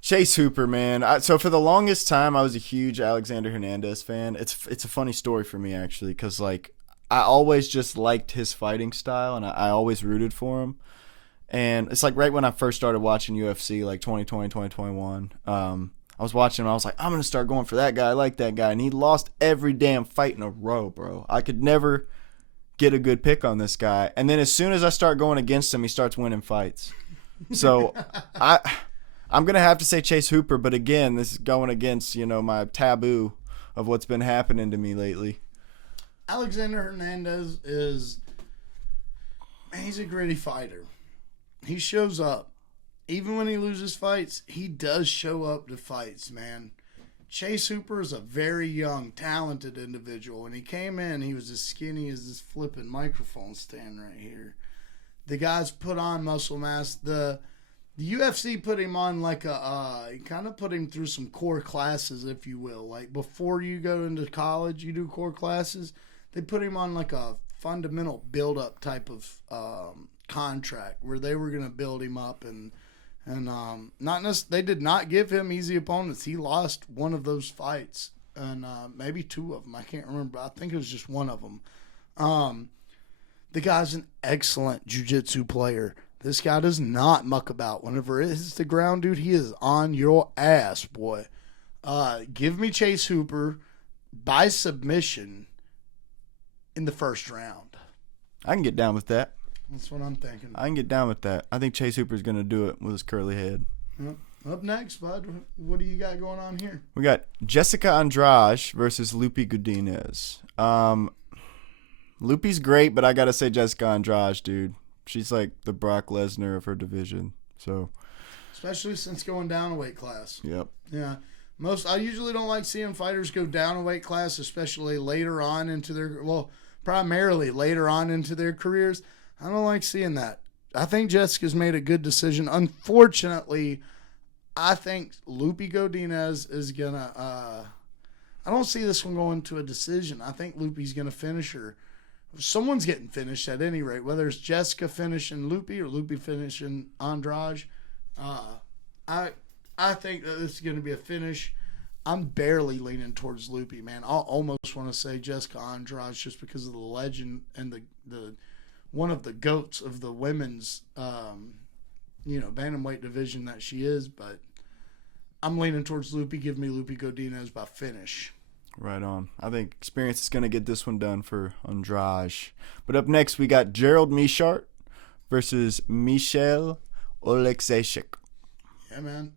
Chase Hooper, man. So for the longest time, I was a huge Alexander Hernandez fan. It's a funny story for me, actually, because, like, I always just liked his fighting style, and I always rooted for him. And it's like right when I first started watching UFC, like 2020, 2021, I was watching him. I was like, I'm going to start going for that guy. I like that guy. And he lost every damn fight in a row, bro. I could never get a good pick on this guy. And then as soon as I start going against him, he starts winning fights. So I'm going to have to say Chase Hooper. But again, this is going against, my taboo of what's been happening to me lately. Alexander Hernandez he's a gritty fighter. He shows up. Even when he loses fights, he does show up to fights, man. Chase Hooper is a very young, talented individual. When he came in, he was as skinny as this flipping microphone stand right here. The guy's put on muscle mass. The UFC put him on like kind of put him through some core classes, if you will. Like before you go into college, you do core classes. They put him on like a fundamental build-up type of contract where they were going to build him up and they did not give him easy opponents. He lost one of those fights and maybe two of them. I can't remember. I think it was just one of them. The guy's an excellent jiu-jitsu player. This guy does not muck about. Whenever it hits the ground, dude, he is on your ass, boy. Give me Chase Hooper by submission in the first round. I can get down with that. That's what I'm thinking. I can get down with that. I think Chase Hooper's going to do it with his curly head. Up next, bud, what do you got going on here? We got Jessica Andrade versus Lupi Godinez. Lupi's great, but I got to say Jessica Andrade, dude. She's like the Brock Lesnar of her division. So, especially since going down a weight class. Yep. Yeah. I usually don't like seeing fighters go down a weight class, especially later on into primarily later on into their careers. I don't like seeing that. I think Jessica's made a good decision. Unfortunately, I think Lupi Godinez is going to I don't see this one going to a decision. I think Lupi's going to finish her. Someone's getting finished at any rate, whether it's Jessica finishing Lupi or Lupi finishing Andrade. I think that this is going to be a finish. I'm barely leaning towards Lupi, man. I almost want to say Jessica Andrade just because of the legend and the one of the goats of the women's bantamweight division that she is, but I'm leaning towards Lupi. Give me Lupi Godinez by finish. Right on. I think experience is going to get this one done for Andrade. But up next, we got Gerald Meerschaert versus Michal Oleksiejczuk. Yeah, man.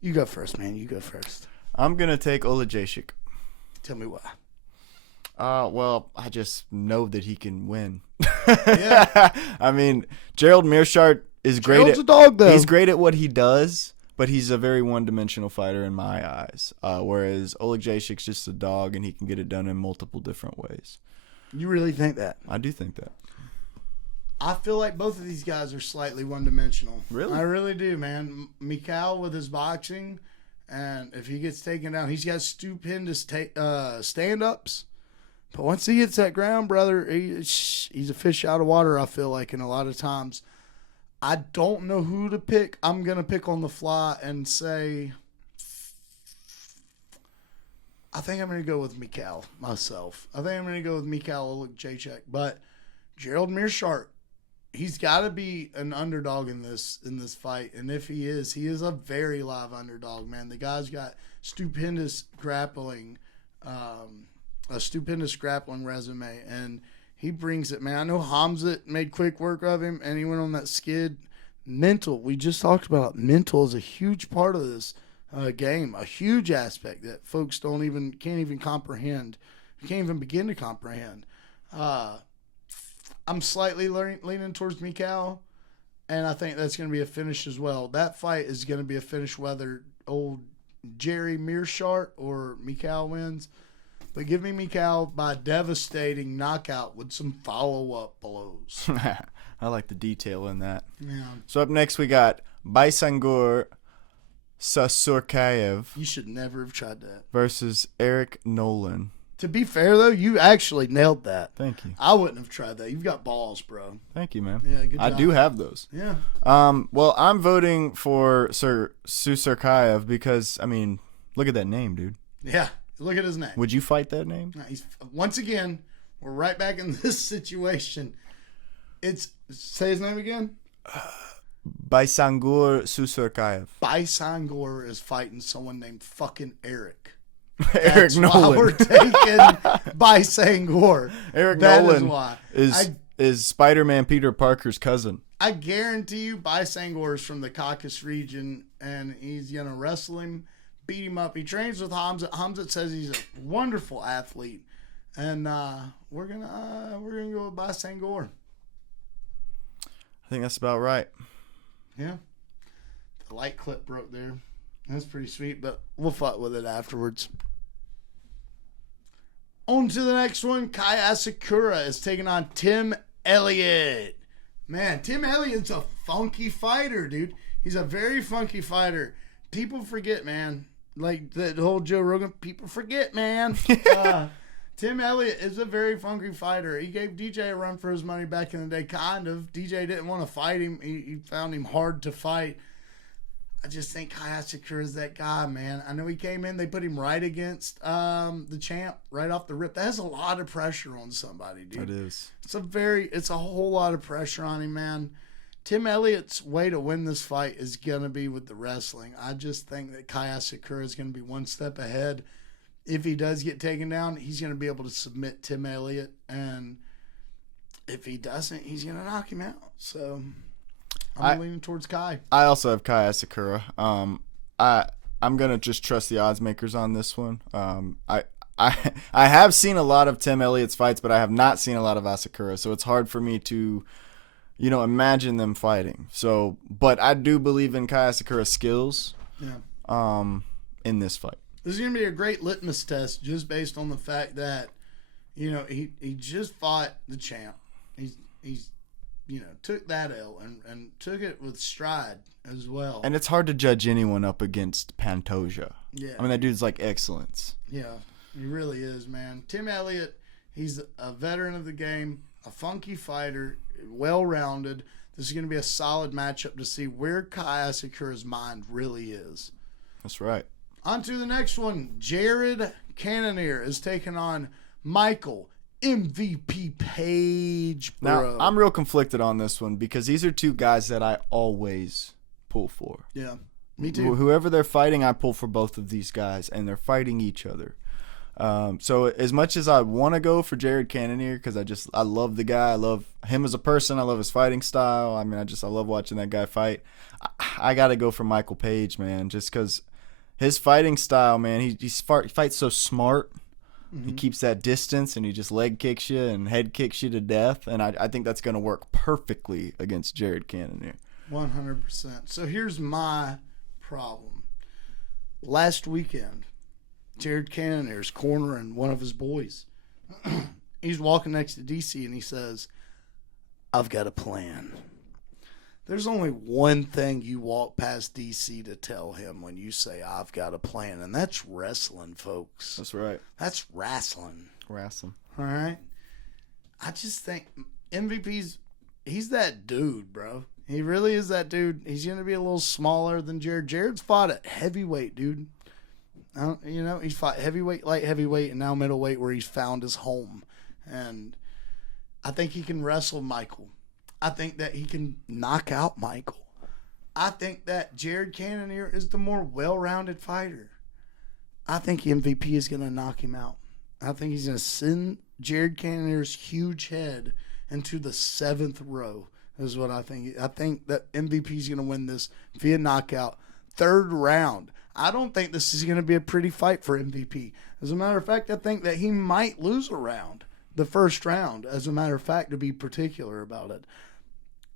You go first, man. You go first. I'm going to take Oleksiejczuk. Tell me why. Well, I just know that he can win. Yeah. I mean, Gerald Meerschaert is great. Gerald's a dog, though. He's great at what he does, but he's a very one-dimensional fighter in my eyes. Whereas Oleksiejczuk's just a dog, and he can get it done in multiple different ways. You really think that? I do think that. I feel like both of these guys are slightly one-dimensional. Really? I really do, man. Mikal with his boxing, and if he gets taken down, he's got stupendous stand-ups. But once he hits that ground, brother, he's a fish out of water, I feel like, and a lot of times. I don't know who to pick. I'm going to pick on the fly and say I think I'm going to go with Mikal myself. I think I'm going to go with Mikal Oleksiejczuk. But Gerald Meerschaert, he's got to be an underdog in this fight, and if he is a very live underdog, man. The guy's got stupendous grappling, a stupendous grappling resume, and he brings it, man. I know Hamzat made quick work of him, and he went on that skid. Mental, we just talked about mental is a huge part of this game, a huge aspect that folks can't even comprehend, can't even begin to comprehend. I'm slightly leaning towards Mikal, and I think that's going to be a finish as well. That fight is going to be a finish whether old Jerry Mearshart or Mikal wins. But give me Mikal by devastating knockout with some follow-up blows. I like the detail in that. Yeah. So up next we got Baysangur Sasurkayev You should never have tried that. versus Eric Nolan. To be fair, though, you actually nailed that. Thank you. I wouldn't have tried that. You've got balls, bro. Thank you, man. Yeah, good I job. do have those. Yeah. Well, I'm voting for Sasurkayev because, I mean, look at that name, dude. Yeah. Look at his name. Would you fight that name? Once again, we're right back in this situation. Say his name again. Baysangur Sasurkayev. Baysangur is fighting someone named fucking Eric. Eric That's why Nolan. we're taking Baysangur. Eric That Nolan is why. is Spider-Man Peter Parker's cousin. I guarantee you Baysangur is from the Caucasus region, and he's going to wrestle him, beat him up. He trains with Hamzat. Hamzat says he's a wonderful athlete, and we're gonna go with Baysangur. I think that's about right. Yeah, the light clip broke there. That's pretty sweet, but we'll fight with it afterwards. On to the next one. Kai Asakura is taking on Tim Elliott. Man, Tim Elliott's a funky fighter, dude. He's a very funky fighter. People forget, man. Like the whole Joe Rogan, people forget, man. Tim Elliott is a very funky fighter. He gave DJ a run for his money back in the day, kind of. DJ didn't want to fight him. He found him hard to fight. I just think Kai Asakura is that guy, man. I know he came in, they put him right against the champ right off the rip. That has a lot of pressure on somebody, dude. It is. It's a whole lot of pressure on him, man. Tim Elliott's way to win this fight is going to be with the wrestling. I just think that Kai Asakura is going to be one step ahead. If he does get taken down, he's going to be able to submit Tim Elliott. And if he doesn't, he's going to knock him out. So I'm leaning towards Kai. I also have Kai Asakura. I'm going to just trust the odds makers on this one. I have seen a lot of Tim Elliott's fights, but I have not seen a lot of Asakura. So it's hard for me to imagine them fighting. So, but I do believe in Kai Asakura's skills. Yeah. In this fight. This is going to be a great litmus test just based on the fact that, he just fought the champ. He's took that L and took it with stride as well. And it's hard to judge anyone up against Pantoja. Yeah. I mean, that dude's like excellence. Yeah, he really is, man. Tim Elliott, he's a veteran of the game, a funky fighter, well-rounded. This is going to be a solid matchup to see where Kai Asakura's mind really is. That's right. On to the next one. Jared Cannonier is taking on Michael MVP Page, bro. Now, I'm real conflicted on this one because these are two guys that I always pull for. Yeah, me too. Whoever they're fighting, I pull for both of these guys, and they're fighting each other. So as much as I want to go for Jared Cannonier because I love the guy, I love him as a person, I love his fighting style. I mean, I love watching that guy fight. I got to go for Michael Page, man, just because his fighting style, man, he fights so smart. Mm-hmm. He keeps that distance, and he just leg kicks you and head kicks you to death. And I think that's going to work perfectly against Jared Cannonier. 100%. So here's my problem. Last weekend, Jared Cannonier's cornering one of his boys. He's walking next to DC, and he says, "I've got a plan." There's only one thing you walk past DC to tell him when you say, "I've got a plan," and that's wrestling, folks. That's right. That's wrestling. Wrestling. All right? I just think he's that dude, bro. He really is that dude. He's going to be a little smaller than Jared. Jared's fought at heavyweight, dude. He's fought heavyweight, light heavyweight, and now middleweight where he's found his home. And I think he can wrestle Michael. I think that he can knock out Michael. I think that Jared Cannonier is the more well-rounded fighter. I think MVP is going to knock him out. I think he's going to send Jared Cannonier's huge head into the 7th row is what I think. I think that MVP is going to win this via knockout. 3rd round. I don't think this is going to be a pretty fight for MVP. As a matter of fact, I think that he might lose a round, the 1st round, as a matter of fact, to be particular about it.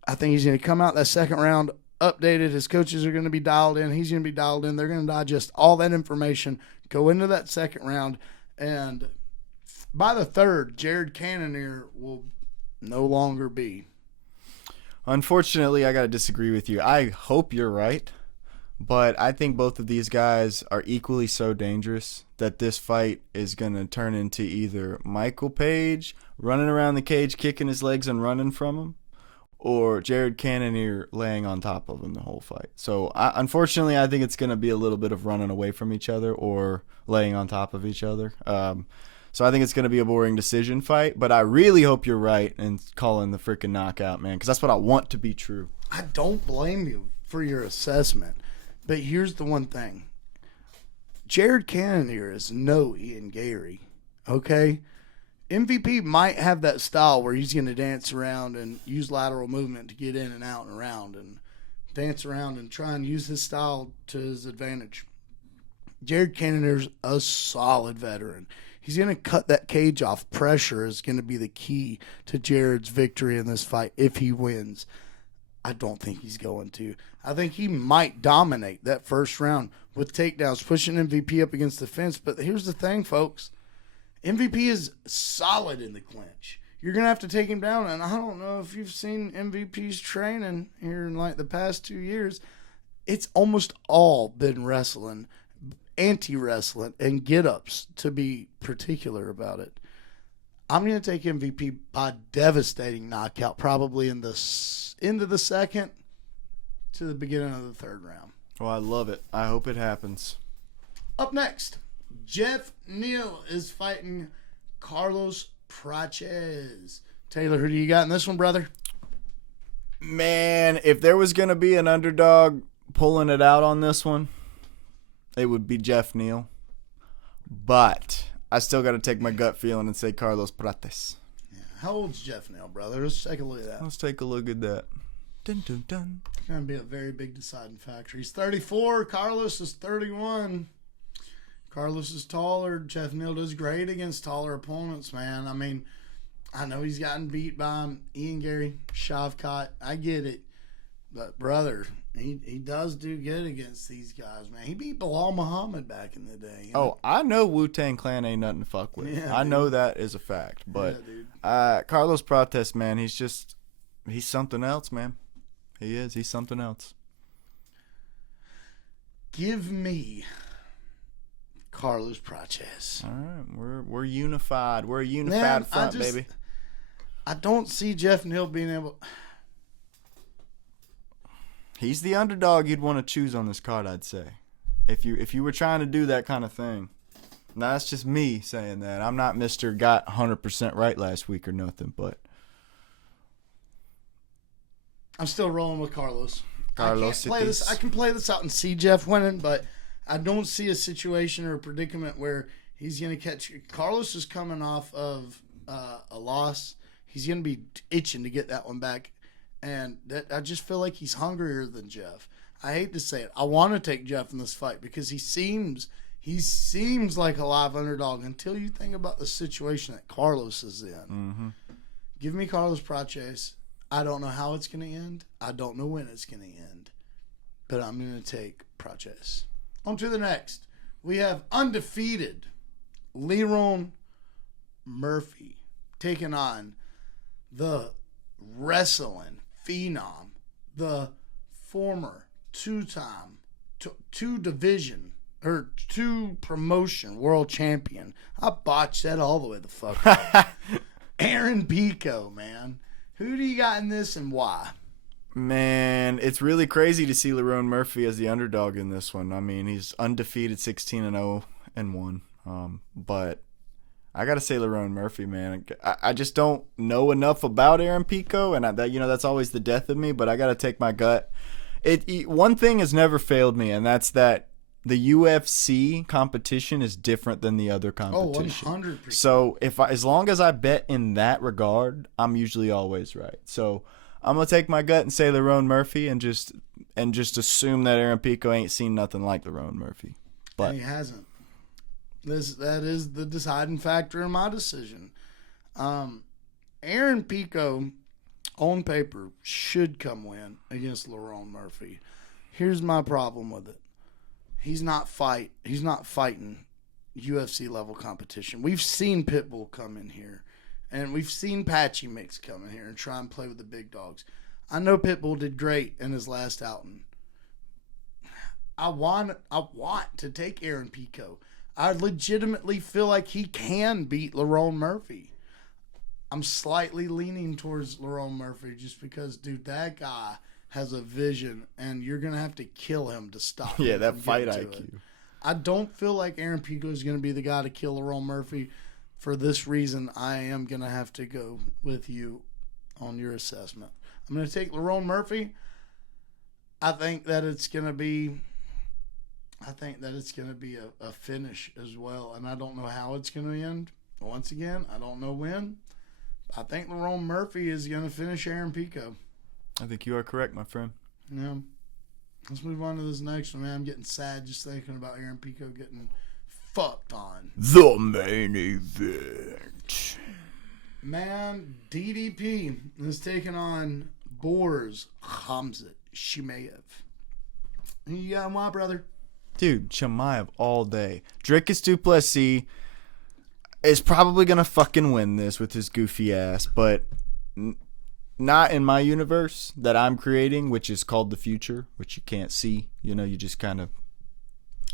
I think he's going to come out that 2nd round updated. His coaches are going to be dialed in. He's going to be dialed in. They're going to digest all that information, go into that 2nd round, and by the 3rd, Jared Cannonier will no longer be. Unfortunately, I got to disagree with you. I hope you're right, but I think both of these guys are equally so dangerous that this fight is going to turn into either Michael Page running around the cage, kicking his legs and running from him, or Jared Cannonier laying on top of him the whole fight. So, unfortunately, I think it's going to be a little bit of running away from each other or laying on top of each other. So I think it's going to be a boring decision fight, but I really hope you're right in calling the freaking knockout, man, because that's what I want to be true. I don't blame you for your assessment, but here's the one thing. Jared Cannonier is no Ian Gary, okay? MVP might have that style where he's going to dance around and use lateral movement to get in and out and around and dance around and try and use his style to his advantage. Jared Cannonier's a solid veteran. He's going to cut that cage off. Pressure is going to be the key to Jared's victory in this fight if he wins. I don't think he's going to. I think he might dominate that 1st round with takedowns, pushing MVP up against the fence. But here's the thing, folks. MVP is solid in the clinch. You're going to have to take him down. And I don't know if you've seen MVP's training here in like the past 2 years. It's almost all been wrestling, anti-wrestling, and get-ups, to be particular about it. I'm going to take MVP by devastating knockout, probably in the end of the 2nd to the beginning of the 3rd round. Well, I love it. I hope it happens. Up next, Jeff Neal is fighting Carlos Prates. Taylor, who do you got in this one, brother? Man, if there was going to be an underdog pulling it out on this one, it would be Jeff Neal. But I still got to take my gut feeling and say Carlos Prates. Yeah. How old's Jeff Neal, brother? Let's take a look at that. Let's take a look at that. Dun, dun, dun. It's going to be a very big deciding factor. He's 34. Carlos is 31. Carlos is taller. Jeff Neal does great against taller opponents, man. I mean, I know he's gotten beat by Ian Gary, Shavkat. I get it. But, brother, he does do good against these guys, man. He beat Bilal Muhammad back in the day. Oh, I know Wu-Tang Clan ain't nothing to fuck with. Yeah, I dude. know that is a fact. But Yeah, Carlos Prates, man, he's something else, man. He is. He's something else. Give me Carlos Prates. All right, we're unified. We're a unified front, baby. I don't see Jeff Neal being able. He's the underdog you'd want to choose on this card, I'd say. If you were trying to do that kind of thing. Now, that's just me saying that. I'm not Mr. Got 100% right last week or nothing, but I'm still rolling with Carlos. Carlos, I can play this out and see Jeff winning, but I don't see a situation or a predicament where he's going to catch. Carlos is coming off of a loss. He's going to be itching to get that one back. And I just feel like he's hungrier than Jeff. I hate to say it. I want to take Jeff in this fight because he seems like a live underdog until you think about the situation that Carlos is in. Mm-hmm. Give me Carlos Prates. I don't know how it's going to end. I don't know when it's going to end. But I'm going to take Prates. On to the next. We have undefeated Leron Murphy taking on the wrestling phenom, the former two-time, two promotion world champion. I botched that all the way the fuck up. Aaron Pico, man. Who do you got in this and why? Man, it's really crazy to see Leron Murphy as the underdog in this one. I mean, he's undefeated 16-0-1. But I gotta say Lerone Murphy, man. I just don't know enough about Aaron Pico, and that's always the death of me. But I gotta take my gut. One thing has never failed me, and that's that the UFC competition is different than the other competition. 100%. So as long as I bet in that regard, I'm usually always right. So I'm gonna take my gut and say Lerone Murphy, and just assume that Aaron Pico ain't seen nothing like Lerone Murphy. But and he hasn't. That is the deciding factor in my decision. Aaron Pico, on paper, should come win against Lerone Murphy. Here's my problem with it. He's not fighting UFC level competition. We've seen Pitbull come in here, and we've seen Patchy Mix come in here and try and play with the big dogs. I know Pitbull did great in his last outing. I want to take Aaron Pico. I legitimately feel like he can beat Lerone Murphy. I'm slightly leaning towards Lerone Murphy just because, dude, that guy has a vision, and you're going to have to kill him to stop him. Yeah, that from fight getting to IQ. it. I don't feel like Aaron Pico is going to be the guy to kill Lerone Murphy. For this reason, I am going to have to go with you on your assessment. I'm going to take Lerone Murphy. I think that it's going to be a finish as well, and I don't know how it's going to end. Once again, I don't know when. I think Lerone Murphy is going to finish Aaron Pico. I think you are correct, my friend. Yeah. Let's move on to this next one, man. I'm getting sad just thinking about Aaron Pico getting fucked on. The main event. Man, DDP is taking on Boris Hamzat Chimaev. Who you got, my brother? Dude, Chimaev all day. Dricus du Plessis is probably going to fucking win this with his goofy ass, but not in my universe that I'm creating, which is called the future, which you can't see. You know, you just kind of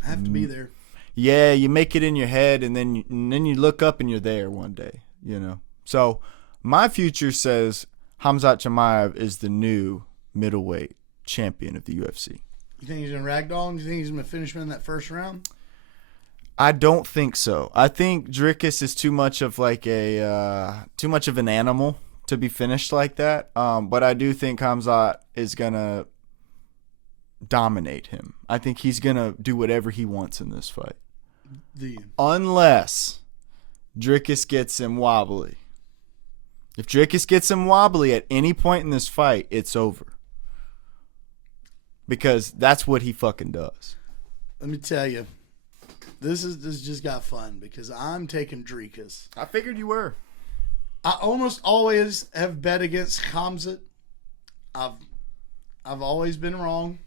have to be there. Yeah, you make it in your head, and then you look up and you're there one day, you know. So my future says Hamzat Chimaev is the new middleweight champion of the UFC. You think he's going to ragdoll him? Do you think he's going to finish him in that first round? I don't think so. I think Dricus is too much of an animal to be finished like that. But I do think Hamzat is gonna dominate him. I think he's gonna do whatever he wants in this fight, unless Dricus gets him wobbly. If Dricus gets him wobbly at any point in this fight, it's over. Because that's what he fucking does. Let me tell you, this just got fun because I'm taking Dricus. I figured you were. I almost always have bet against Hamzat. I've always been wrong.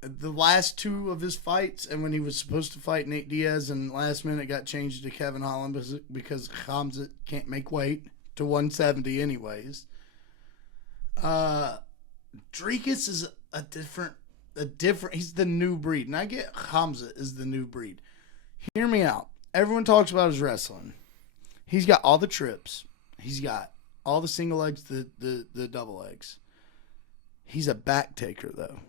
The last two of his fights, and when he was supposed to fight Nate Diaz, and last minute got changed to Kevin Holland because Hamzat can't make weight to 170 anyways. Dricus is a different. He's the new breed, and I get Hamzat is the new breed. Hear me out. Everyone talks about his wrestling. He's got all the trips. He's got all the single legs, the double legs. He's a back taker, though.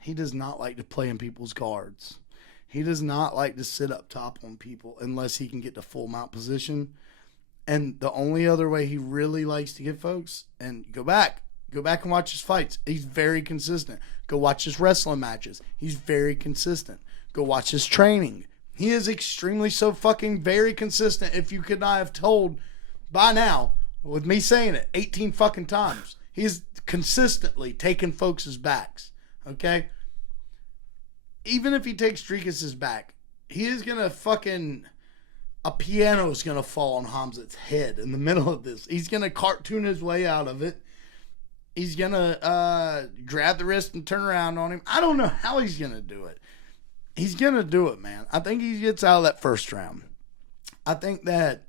He does not like to play in people's guards. He does not like to sit up top on people unless he can get to full mount position. And the only other way he really likes to get folks, and go back and watch his fights. He's very consistent. Go watch his wrestling matches. He's very consistent. Go watch his training. He is extremely so fucking very consistent. If you could not have told by now, with me saying it 18 fucking times, he's consistently taking folks' backs. Okay? Even if he takes Dricus' back, he is going to fucking... A piano's going to fall on Hamzat's head in the middle of this. He's going to cartoon his way out of it. He's going to grab the wrist and turn around on him. I don't know how he's going to do it. He's going to do it, man. I think he gets out of that first round. I think that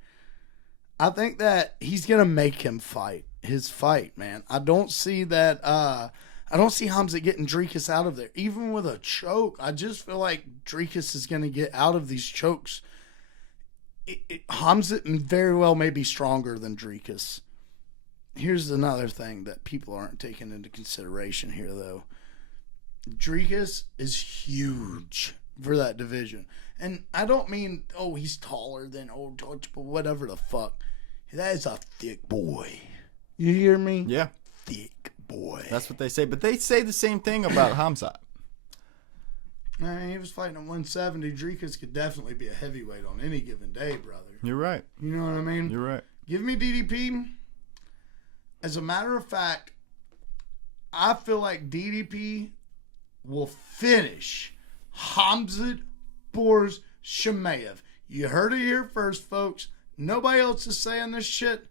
he's going to make him fight his fight, man. I don't see that. I don't see Hamzat getting Dricus out of there. Even with a choke, I just feel like Dricus is going to get out of these chokes. Hamzat very well may be stronger than Dricus. Here's another thing that people aren't taking into consideration here, though. Dricus is huge. for that division. And I don't mean, oh, he's taller than old George, but whatever the fuck. That is a thick boy. You hear me? Yeah. Thick boy. That's what they say. But they say the same thing about Hamzat. I mean, he was fighting at 170. Dricus could definitely be a heavyweight on any given day, brother. You're right. You know what I mean? You're right. Give me DDP. As a matter of fact, I feel like DDP will finish Hamzat Vs Chimaev. You heard it here first, folks. Nobody else is saying this shit.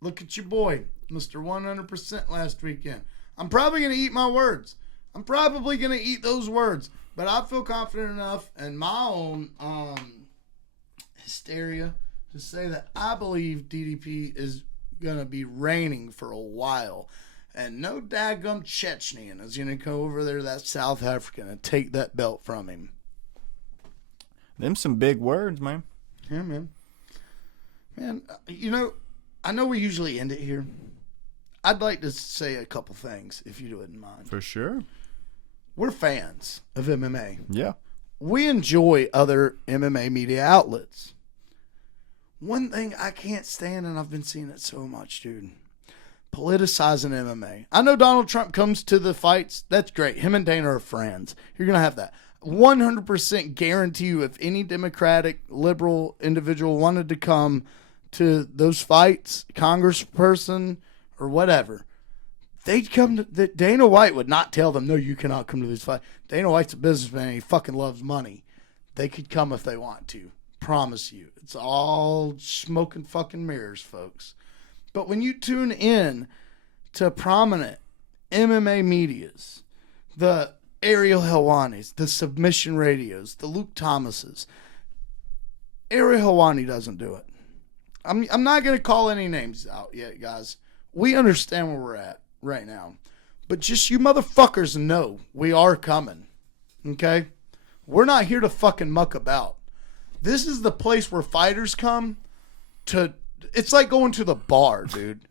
Look at your boy, Mr. 100% last weekend. I'm probably going to eat my words. I'm probably going to eat those words. But I feel confident enough in my own hysteria to say that I believe DDP is going to be reigning for a while. And no daggum Chechnyan is going to go over there, that South African, and take that belt from him. Them some big words, man. Yeah, man. Man, you know, I know we usually end it here. I'd like to say a couple things, if you wouldn't mind. For sure. We're fans of MMA. Yeah. We enjoy other MMA media outlets. One thing I can't stand, and I've been seeing it so much, dude, politicizing MMA. I know Donald Trump comes to the fights. That's great. Him and Dana are friends. You're going to have that. 100% guarantee you if any Democratic, liberal individual wanted to come to those fights, congressperson or whatever, they'd come to, Dana White would not tell them, no, you cannot come to this fight. Dana White's a businessman and he fucking loves money. They could come if they want to. Promise you. It's all smoke and fucking mirrors, folks. But when you tune in to prominent MMA medias, the Ariel Helwani's, the Submission Radios, the Luke Thomases, Ariel Helwani doesn't do it. I'm not going to call any names out yet, guys. We understand where we're at right now. But just you motherfuckers know we are coming. Okay? We're not here to fucking muck about. This is the place where fighters come to... It's like going to the bar, dude.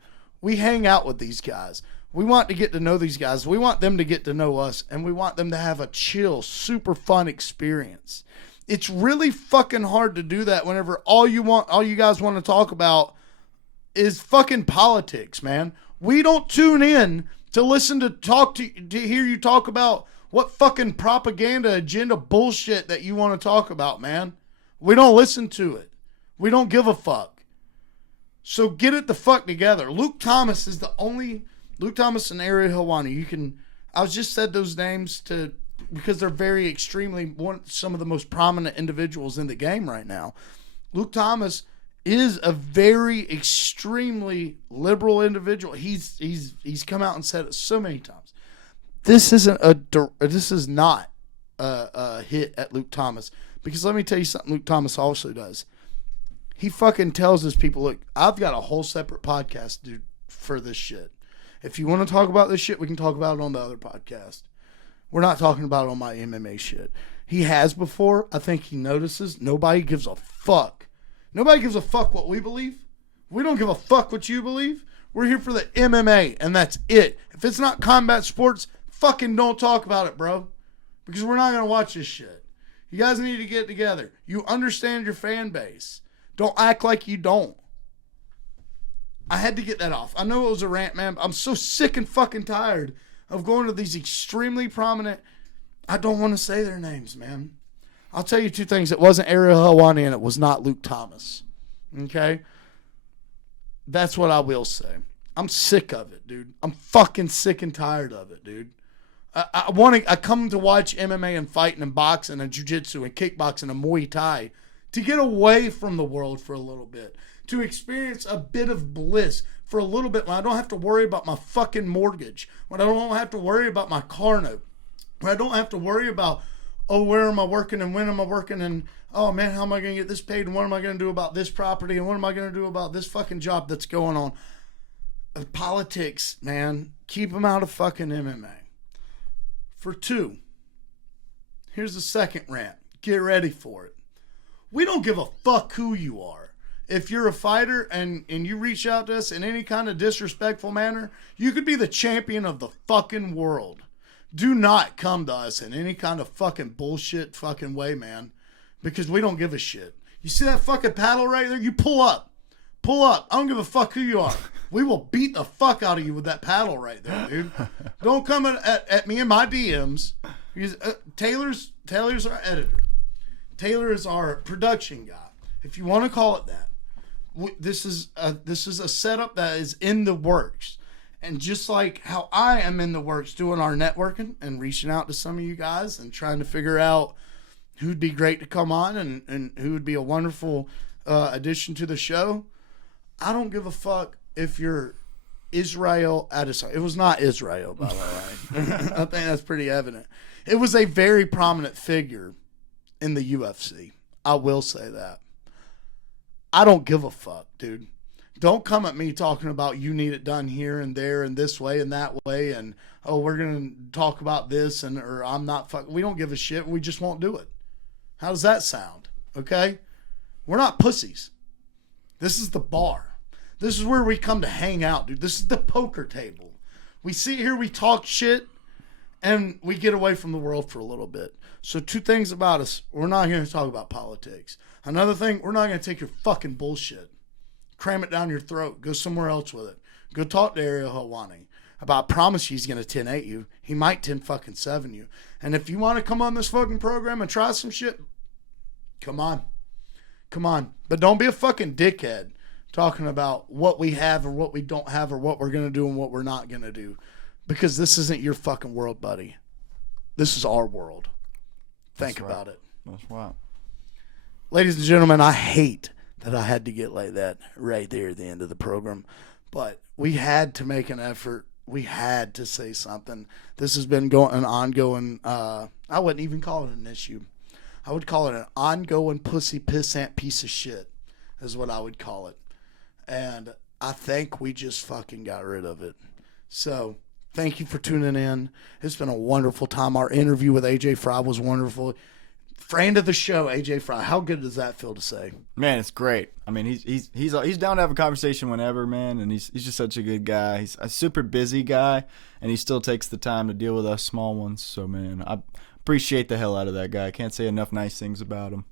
We hang out with these guys. We want to get to know these guys. We want them to get to know us. And we want them to have a chill, super fun experience. It's really fucking hard to do that whenever all you guys want to talk about is fucking politics, man. We don't tune in to listen to hear you talk about what fucking propaganda agenda bullshit that you want to talk about, man. We don't listen to it. We don't give a fuck. So get it the fuck together. Luke Thomas and Ariel Helwani. I just said those names because they're very extremely some of the most prominent individuals in the game right now. Luke Thomas is a very extremely liberal individual. He's come out and said it so many times. This is not a hit at Luke Thomas, because let me tell you something Luke Thomas also does. He fucking tells his people, look, I've got a whole separate podcast, dude, for this shit. If you want to talk about this shit, we can talk about it on the other podcast. We're not talking about it on my MMA shit. He has before. I think he notices. Nobody gives a fuck. Nobody gives a fuck what we believe. We don't give a fuck what you believe. We're here for the MMA, and that's it. If it's not combat sports, fucking don't talk about it, bro. Because we're not going to watch this shit. You guys need to get together. You understand your fan base. Don't act like you don't. I had to get that off. I know it was a rant, man. I'm so sick and fucking tired of going to these extremely prominent... I don't want to say their names, man. I'll tell you two things. It wasn't Ariel Helwani and it was not Luke Thomas. Okay? That's what I will say. I'm sick of it, dude. I'm fucking sick and tired of it, dude. I come to watch MMA and fighting and boxing and jiu-jitsu and kickboxing and Muay Thai to get away from the world for a little bit. To experience a bit of bliss for a little bit when I don't have to worry about my fucking mortgage. When I don't have to worry about my car note. When I don't have to worry about, oh, where am I working and when am I working and, oh, man, how am I going to get this paid and what am I going to do about this property and what am I going to do about this fucking job that's going on. Politics, man, keep them out of fucking MMA. For two, here's the second rant. Get ready for it. We don't give a fuck who you are. If you're a fighter and you reach out to us in any kind of disrespectful manner, you could be the champion of the fucking world. Do not come to us in any kind of fucking bullshit fucking way, man, because we don't give a shit. You see that fucking paddle right there? You pull up. Pull up. I don't give a fuck who you are. We will beat the fuck out of you with that paddle right there, dude. Don't come at me in my DMs. Because, Taylor's our editor. Taylor is our production guy, if you want to call it that. This is a setup that is in the works. And just like how I am in the works doing our networking and reaching out to some of you guys and trying to figure out who'd be great to come on and who would be a wonderful addition to the show, I don't give a fuck if you're Israel Adesanya. It was not Israel, by the way. I think that's pretty evident. It was a very prominent figure in the UFC. I will say that. I don't give a fuck, dude. Don't come at me talking about you need it done here and there and this way and that way and, oh, we're going to talk about this and or I'm not fuck. We don't give a shit. We just won't do it. How does that sound? Okay? We're not pussies. This is the bar. This is where we come to hang out, dude. This is the poker table. We sit here, we talk shit, and we get away from the world for a little bit. So 2 things about us. We're not here to talk about politics. Another thing, we're not going to take your fucking bullshit. Cram it down your throat. Go somewhere else with it. Go talk to Ariel Helwani. I promise you he's going to 10-8 you. He might 10-7 you. And if you want to come on this fucking program and try some shit, come on. Come on. But don't be a fucking dickhead talking about what we have or what we don't have or what we're going to do and what we're not going to do. Because this isn't your fucking world, buddy. This is our world. Think about it. That's right. Ladies and gentlemen, I hate that I had to get like that right there at the end of the program. But we had to make an effort. We had to say something. This has been an ongoing, I wouldn't even call it an issue. I would call it an ongoing pussy pissant piece of shit is what I would call it. And I think we just fucking got rid of it. So thank you for tuning in. It's been a wonderful time. Our interview with AJ Frye was wonderful. Friend of the show, AJ Frye. How good does that feel to say? Man, it's great. I mean, he's down to have a conversation whenever, man, and he's just such a good guy. He's a super busy guy, and he still takes the time to deal with us small ones. So, man, I appreciate the hell out of that guy. I can't say enough nice things about him.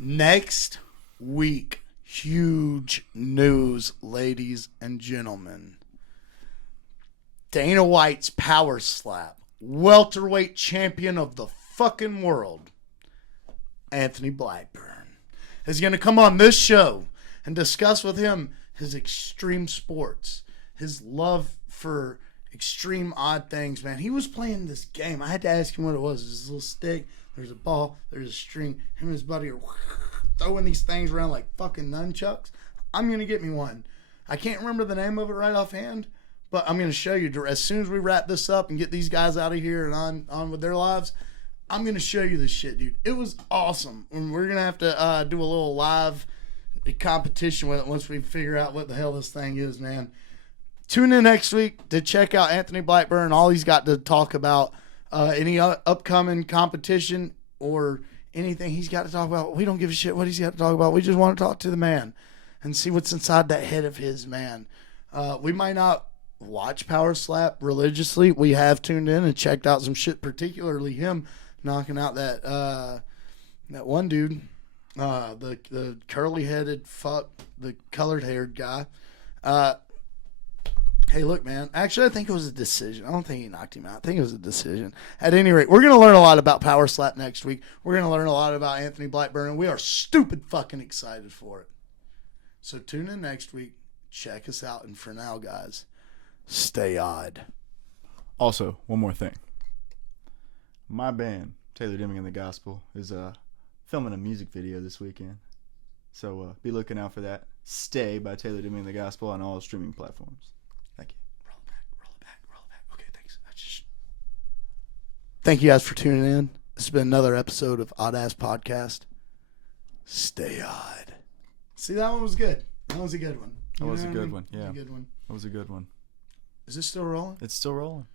Next week, huge news, ladies and gentlemen. Dana White's power slap, welterweight champion of the fucking world, Anthony Blackburn, is going to come on this show and discuss with him his extreme sports, his love for extreme odd things, man. He was playing this game. I had to ask him what it was. There's a little stick, there's a ball, there's a string. Him and his buddy are throwing these things around like fucking nunchucks. I'm going to get me one. I can't remember the name of it right offhand, but I'm going to show you as soon as we wrap this up and get these guys out of here and on with their lives. I'm going to show you this shit, dude. It was awesome. And we're going to have to do a little live competition with it once we figure out what the hell this thing is, man. Tune in next week to check out Anthony Blackburn. All he's got to talk about, any upcoming competition or anything he's got to talk about. We don't give a shit what he's got to talk about. We just want to talk to the man and see what's inside that head of his, man. We might not watch Power Slap religiously. We have tuned in and checked out some shit, particularly him knocking out that one dude, the curly headed fuck, the colored haired guy. Hey, look, man. Actually, I think it was a decision. I don't think he knocked him out. I think it was a decision. At any rate, we're going to learn a lot about Power Slap next week. We're going to learn a lot about Anthony Blackburn, and we are stupid fucking excited for it. So tune in next week. Check us out. And for now, guys, stay odd. Also, one more thing. My band, Taylor Deming and the Gospel, is filming a music video this weekend. So be looking out for that. Stay by Taylor Deming and the Gospel on all streaming platforms. Thank you. Roll it back. Okay, thanks. Thank you guys for tuning in. This has been another episode of Oddass Podcast. Stay odd. See, that one was good. That was a good one. That was a good one. Yeah. That was a good one. That was a good one. Is this still rolling? It's still rolling.